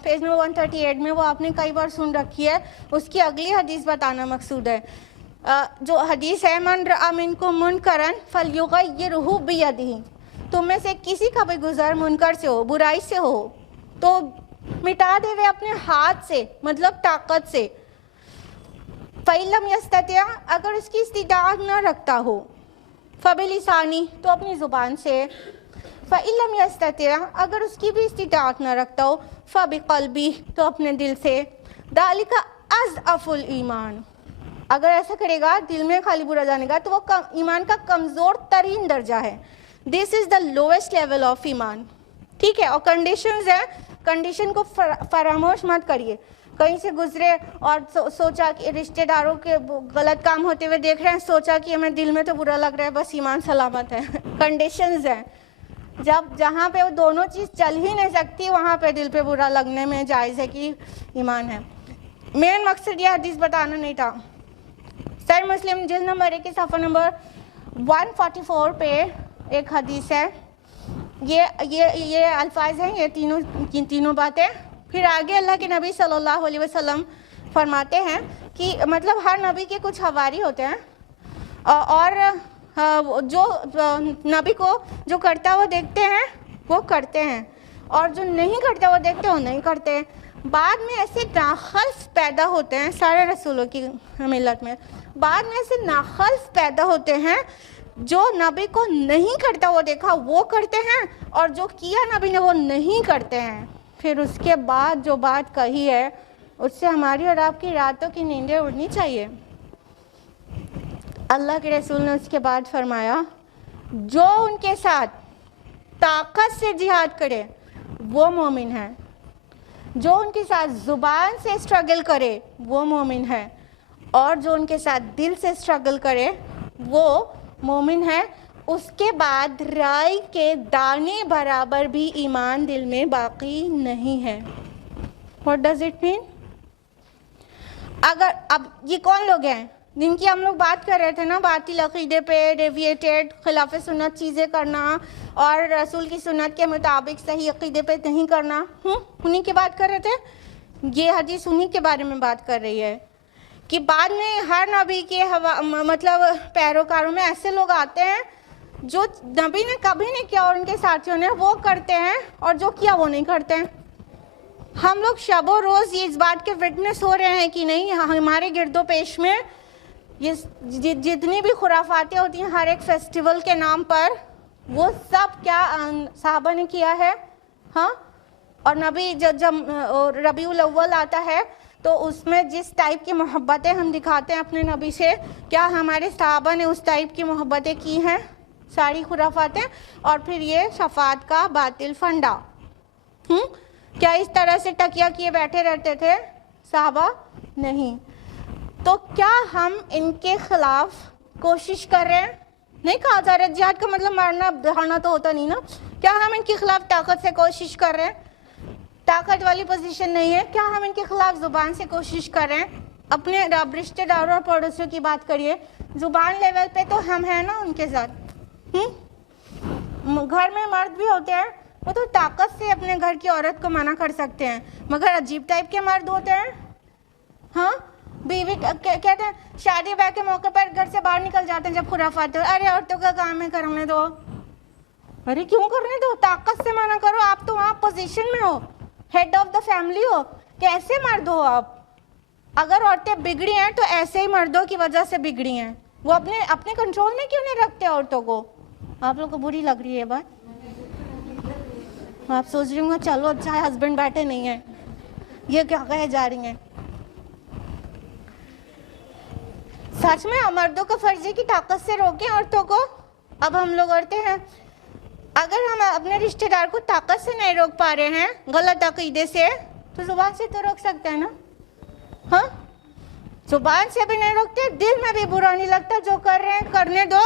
پیج نمبر 138 میں، وہ آپ نے کئی بار سن رکھی ہے. اس کی اگلی حدیث بتانا مقصود ہے. جو حدیث ہے من رأى منکم منکرا فلیغیرہ بیدہ، تم میں سے کسی کا بھی گزر منکر سے ہو، برائی سے ہو، تو مٹا دے وہ اپنے ہاتھ سے، مطلب طاقت سے. فَإِن لَمْ يَسْتَطِعْ، اگر اس کی استطاعت نہ رکھتا ہو، فَبِلِسَانِهِ، تو اپنی زبان سے. فَإِن لَمْ يَسْتَطِعْ، اگر اس کی بھی استطاعت نہ رکھتا ہو، فَبِقَلْبِهِ، تو اپنے دل سے. ذَلِكَ أَضْعَفُ الْإِيمَانِ، اگر ایسا کرے گا دل میں خالی برا جانے گا تو وہ ایمان کا کمزور ترین درجہ ہے. دس از دا لویسٹ لیول آف ایمان. ٹھیک ہے. اور کنڈیشنز ہیں، کنڈیشن کو فراموش مت کریے. کہیں سے گزرے اور سوچا کہ رشتہ داروں کے غلط کام ہوتے ہوئے دیکھ رہے ہیں، سوچا کہ ہمیں دل میں تو برا لگ رہا ہے، بس ایمان سلامت ہے. کنڈیشنز ہیں، جہاں پہ وہ دونوں چیز چل ہی نہیں سکتی وہاں پہ دل پہ برا لگنے میں جائز ہے کہ ایمان ہے. مین مقصد یہ حدیث بتانا نہیں تھا. صحیح مسلم جلد نمبر 1 صفحہ نمبر 144 پہ ایک حدیث ہے. یہ الفاظ ہیں، یہ تینوں باتیں. پھر آگے اللہ کے نبی صلی اللہ علیہ وسلم فرماتے ہیں کہ مطلب ہر نبی کے کچھ حواری ہوتے ہیں، اور جو نبی کو جو کرتا ہوا دیکھتے ہیں وہ کرتے ہیں، اور جو نہیں کرتا ہوا دیکھتے وہ نہیں کرتے. بعد میں ایسے ناخلف پیدا ہوتے ہیں سارے رسولوں کی ملت میں، بعد میں ایسے ناخلف پیدا ہوتے ہیں جو نبی کو نہیں کرتا وہ دیکھا وہ کرتے ہیں، اور جو کیا نبی نے وہ نہیں کرتے ہیں. پھر اس کے بعد جو بات کہی ہے اس سے ہماری اور آپ کی راتوں کی نیندیں اڑنی چاہیے. اللہ کے رسول نے اس کے بعد فرمایا جو ان کے ساتھ طاقت سے جہاد کرے وہ مومن ہے، جو ان کے ساتھ زبان سے اسٹرگل کرے وہ مومن ہے، اور جو ان کے ساتھ دل سے اسٹرگل کرے وہ مومن ہے. اس کے بعد رائی کے دانے برابر بھی ایمان دل میں باقی نہیں ہے. What does it mean؟ اگر اب یہ کون لوگ ہیں جن کی ہم لوگ بات کر رہے تھے نا، باطل عقیدے پہ ڈیویٹیڈ، خلاف سنت چیزیں کرنا اور رسول کی سنت کے مطابق صحیح عقیدے پہ نہیں کرنا، انہی کی بات کر رہے تھے. یہ حدیث انہی کے بارے میں بات کر رہی ہے کہ بعد میں ہر نبی کے مطلب پیروکاروں میں ایسے لوگ آتے ہیں جو نبی نے کبھی نہیں کیا اور ان کے ساتھیوں نے وہ کرتے ہیں، اور جو کیا وہ نہیں کرتے ہیں. ہم لوگ شب و روز یہ اس بات کے وٹنس ہو رہے ہیں کہ نہیں، ہمارے گرد و پیش میں یہ جتنی بھی خرافاتیں ہوتی ہیں ہر ایک فیسٹیول کے نام پر، وہ سب کیا صحابہ نے کیا ہے. ہاں، اور نبی جب ربیع الاول آتا ہے تو اس میں جس ٹائپ کی محبتیں ہم دکھاتے ہیں اپنے نبی سے، کیا ہمارے صحابہ نے اس ٹائپ کی محبتیں کی ہیں؟ ساری خرافاتیں. اور پھر یہ شفاعت کا باطل فنڈا، کیا اس طرح سے تکیہ کیے بیٹھے رہتے تھے صحابہ؟ نہیں. تو کیا ہم ان کے خلاف کوشش کر رہے ہیں؟ نہیں کہا جا رہا جہاد کا مطلب مارنا دہانا تو ہوتا نہیں نا. کیا ہم ان کے خلاف طاقت سے کوشش کر رہے ہیں؟ طاقت والی پوزیشن نہیں ہے. کیا ہم ان کے خلاف زبان سے کوشش کر رہے ہیں؟ اپنے رشتہ داروں اور پڑوسیوں کی بات کریے، زبان لیول پہ تو ہم ہیں نا ان کے ساتھ. گھر میں مرد بھی ہوتے ہیں، وہ تو طاقت سے اپنے گھر کی عورت کو منع کر سکتے ہیں، مگر عجیب ٹائپ کے مرد ہوتے ہیں. ہاں، بیوی کہتے ہیں شادی بیاہ کے موقع پر گھر سے باہر نکل جاتے ہیں جب خرافات ہو، ارے عورتوں کا کام ہے کرنے دو. ارے کیوں کرنے دو؟ طاقت سے منع کرو. آپ تو وہاں پوزیشن میں ہو، ہیڈ آف دا فیملی ہو، کیسے مرد ہو آپ؟ اگر عورتیں بگڑی ہیں تو ایسے ہی مردوں کی وجہ سے بگڑی ہیں. وہ اپنے کنٹرول میں کیوں نہیں رکھتے عورتوں کو؟ آپ لوگوں کو بری لگ رہی ہے بات؟ آپ سوچ رہی ہوں گے چلو اچھا ہے ہسبینڈ بیٹھے نہیں ہیں، یہ کیا کہے جا رہی ہیں. سچ میں مردوں کا فرض ہے کہ طاقت سے روکیں عورتوں کو. اب ہم لوگ عورتیں ہیں، اگر ہم اپنے رشتہ دار کو طاقت سے نہیں روک پا رہے ہیں غلط عقیدے سے، تو زبان سے تو روک سکتے ہیں نا. ہاں، زبان سے بھی نہیں روکتے، دل میں بھی برا نہیں لگتا، جو کر رہے ہیں کرنے دو،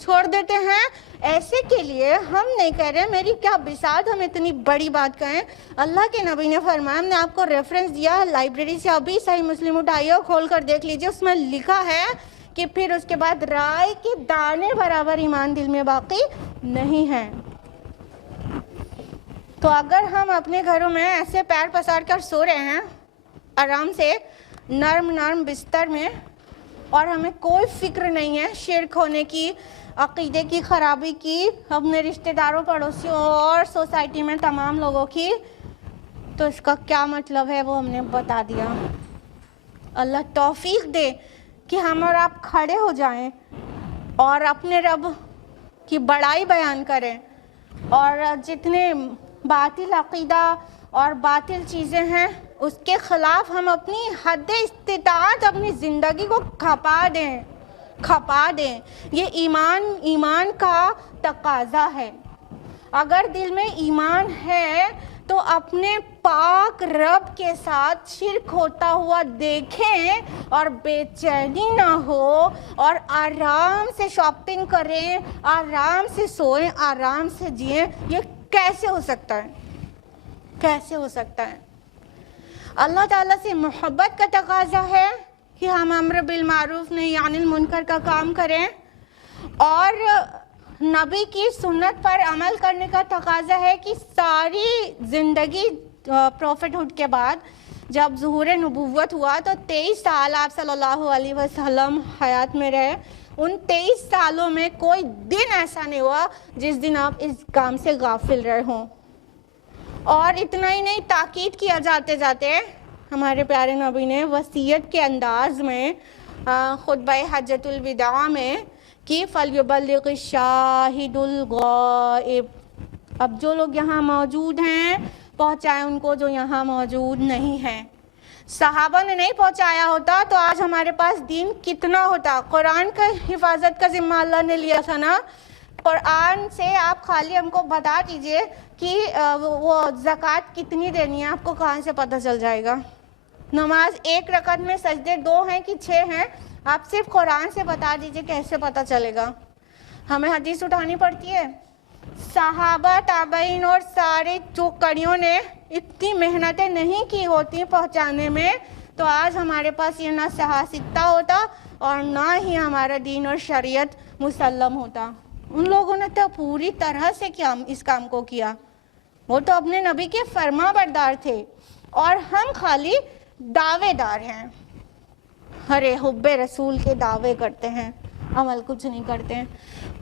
چھوڑ دیتے ہیں. ایسے کے لیے ہم نہیں کہہ رہے میری کیا بساط ہم اتنی بڑی بات کہیں. اللہ کے نبی نے فرمایا، ہم نے آپ کو ریفرنس دیا لائبریری سے، ابھی صحیح مسلم اٹھائیے اور کھول کر دیکھ لیجئے، اس میں لکھا ہے کہ پھر اس کے بعد رائے کے دانے برابر ایمان دل میں باقی نہیں ہے. تو اگر ہم اپنے گھروں میں ایسے پیر پسار کر سو رہے ہیں آرام سے نرم نرم بستر میں، اور ہمیں کوئی فکر نہیں ہے شرک ہونے کی، عقیدے کی خرابی کی، اپنے رشتہ داروں پڑوسیوں اور سوسائٹی میں تمام لوگوں کی، تو اس کا کیا مطلب ہے وہ ہم نے بتا دیا. اللہ توفیق دے کہ ہم اور آپ کھڑے ہو جائیں اور اپنے رب کی بڑائی بیان کریں، اور جتنے باطل عقیدہ اور باطل چیزیں ہیں اس کے خلاف ہم اپنی حد استطاعت اپنی زندگی کو کھپا دیں. یہ ایمان کا تقاضا ہے. اگر دل میں ایمان ہے تو اپنے پاک رب کے ساتھ شرک ہوتا ہوا دیکھیں اور بے چینی نہ ہو، اور آرام سے شاپنگ کریں، آرام سے سوئیں، آرام سے جئیں. یہ کیسے ہو سکتا ہے؟ کیسے ہو سکتا ہے؟ اللہ تعالیٰ سے محبت کا تقاضا ہے کہ ہم امر بالمعروف نہی عن المنکر کا کام کریں، اور نبی کی سنت پر عمل کرنے کا تقاضا ہے کہ ساری زندگی پروفٹ ہوڈ کے بعد جب ظہور نبوت ہوا تو 23 سال آپ صلی اللہ علیہ وسلم حیات میں رہے. ان 23 سالوں میں کوئی دن ایسا نہیں ہوا جس دن آپ اس کام سے غافل رہے ہوں. اور اتنا ہی نہیں، تاکید کیا جاتے جاتے ہمارے پیارے نبی نے وصیت کے انداز میں خطبہ حجۃ الوداع میں کہ فَلْيُبَلِّغِ الشَّاهِدُ الْغَائِبُ، اب جو لوگ یہاں موجود ہیں پہنچائیں ان کو جو یہاں موجود نہیں ہیں. صحابہ نے نہیں پہنچایا ہوتا تو آج ہمارے پاس دین کتنا ہوتا. قرآن کا حفاظت کا ذمہ اللہ نے لیا تھا نا. قرآن سے آپ خالی ہم کو بتا دیجئے کہ وہ زکوٰۃ کتنی دینی ہے، آپ کو کہاں سے پتہ چل جائے گا. نماز 1 رکعت میں سجدے 2 ہیں کہ 6 ہیں، آپ صرف قرآن سے بتا دیجئے کیسے پتہ چلے گا. ہمیں حدیث اٹھانی پڑتی ہے. صحابہ تابعین اور سارے جو کڑیوں نے اتنی محنتیں نہیں کی ہوتی پہنچانے میں، تو آج ہمارے پاس یہ نہ سیاستہ ہوتا اور نہ ہی ہمارا دین اور شریعت مسلم ہوتا. ان لوگوں نے تو پوری طرح سے اس کام کو کیا. وہ تو اپنے نبی کے فرما بردار تھے، اور ہم خالی دعوے دار ہیں. ہرے حب رسول کے دعوے کرتے ہیں، عمل کچھ نہیں کرتے ہیں.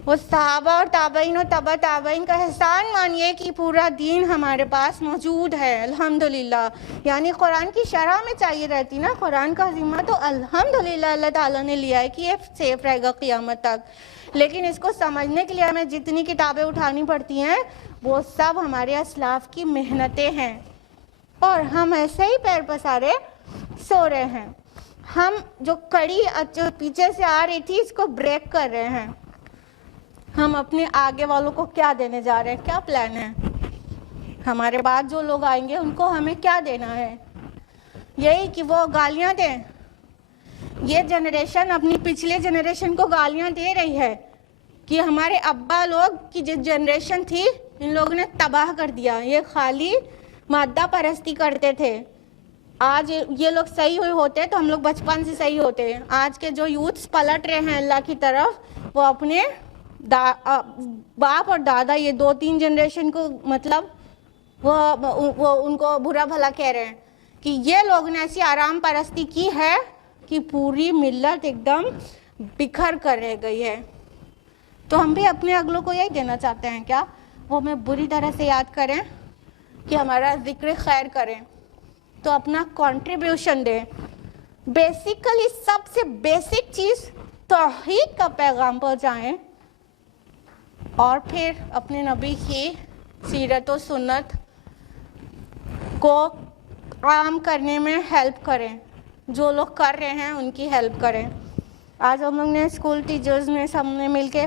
وہ صحابہ اور تابعین اور تبع تابعین کا احسان مانیے کہ پورا دین ہمارے پاس موجود ہے الحمدللہ. یعنی قرآن کی شرح میں چاہیے رہتی نا، قرآن کا ذمہ تو الحمدللہ اللہ تعالیٰ نے لیا ہے کہ یہ سیف رہے گا قیامت تک. لیکن اس کو سمجھنے کے لیے ہمیں جتنی کتابیں اٹھانی پڑتی ہیں وہ سب ہمارے اسلاف کی محنتیں ہیں، اور ہم ایسے ہی پیر پسارے سو رہے ہیں. ہم جو کڑی جو پیچھے سے آ رہی تھی اس کو بریک کر رہے ہیں. ہم اپنے آگے والوں کو کیا دینے جا رہے ہیں؟ کیا پلان ہے؟ ہمارے بعد جو لوگ آئیں گے ان کو ہمیں کیا دینا ہے؟ یہی کہ وہ گالیاں دیں. یہ جنریشن اپنی پچھلے جنریشن کو گالیاں دے رہی ہے کہ ہمارے ابا لوگ کی جو جنریشن تھی ان لوگوں نے تباہ کر دیا، یہ خالی مادہ پرستی کرتے تھے. آج یہ لوگ صحیح ہوئے ہوتے تو ہم لوگ بچپن سے صحیح ہوتے. آج کے جو یوتھس پلٹ رہے ہیں اللہ کی طرف، وہ اپنے باپ اور دادا یہ 2-3 جنریشن کو مطلب وہ ان کو برا بھلا کہہ رہے ہیں کہ یہ لوگوں نے ایسی آرام پرستی کی ہے کہ پوری ملت ایک دم بکھر کر رہ گئی ہے. تو ہم بھی اپنے اگلوں کو یہی دینا چاہتے ہیں کیا؟ وہ ہمیں بری طرح سے یاد کریں کہ ہمارا ذکر خیر کریں، تو اپنا کنٹریبیوشن دیں. بیسیکلی سب سے بیسک چیز توحید کا پیغام پہنچائیں، اور پھر اپنے نبی کی سیرت و سنت کو عام کرنے میں ہیلپ کریں. جو لوگ کر رہے ہیں ان کی ہیلپ کریں. آج ہم لوگ نے اسکول ٹیچرز نے سب نے مل کے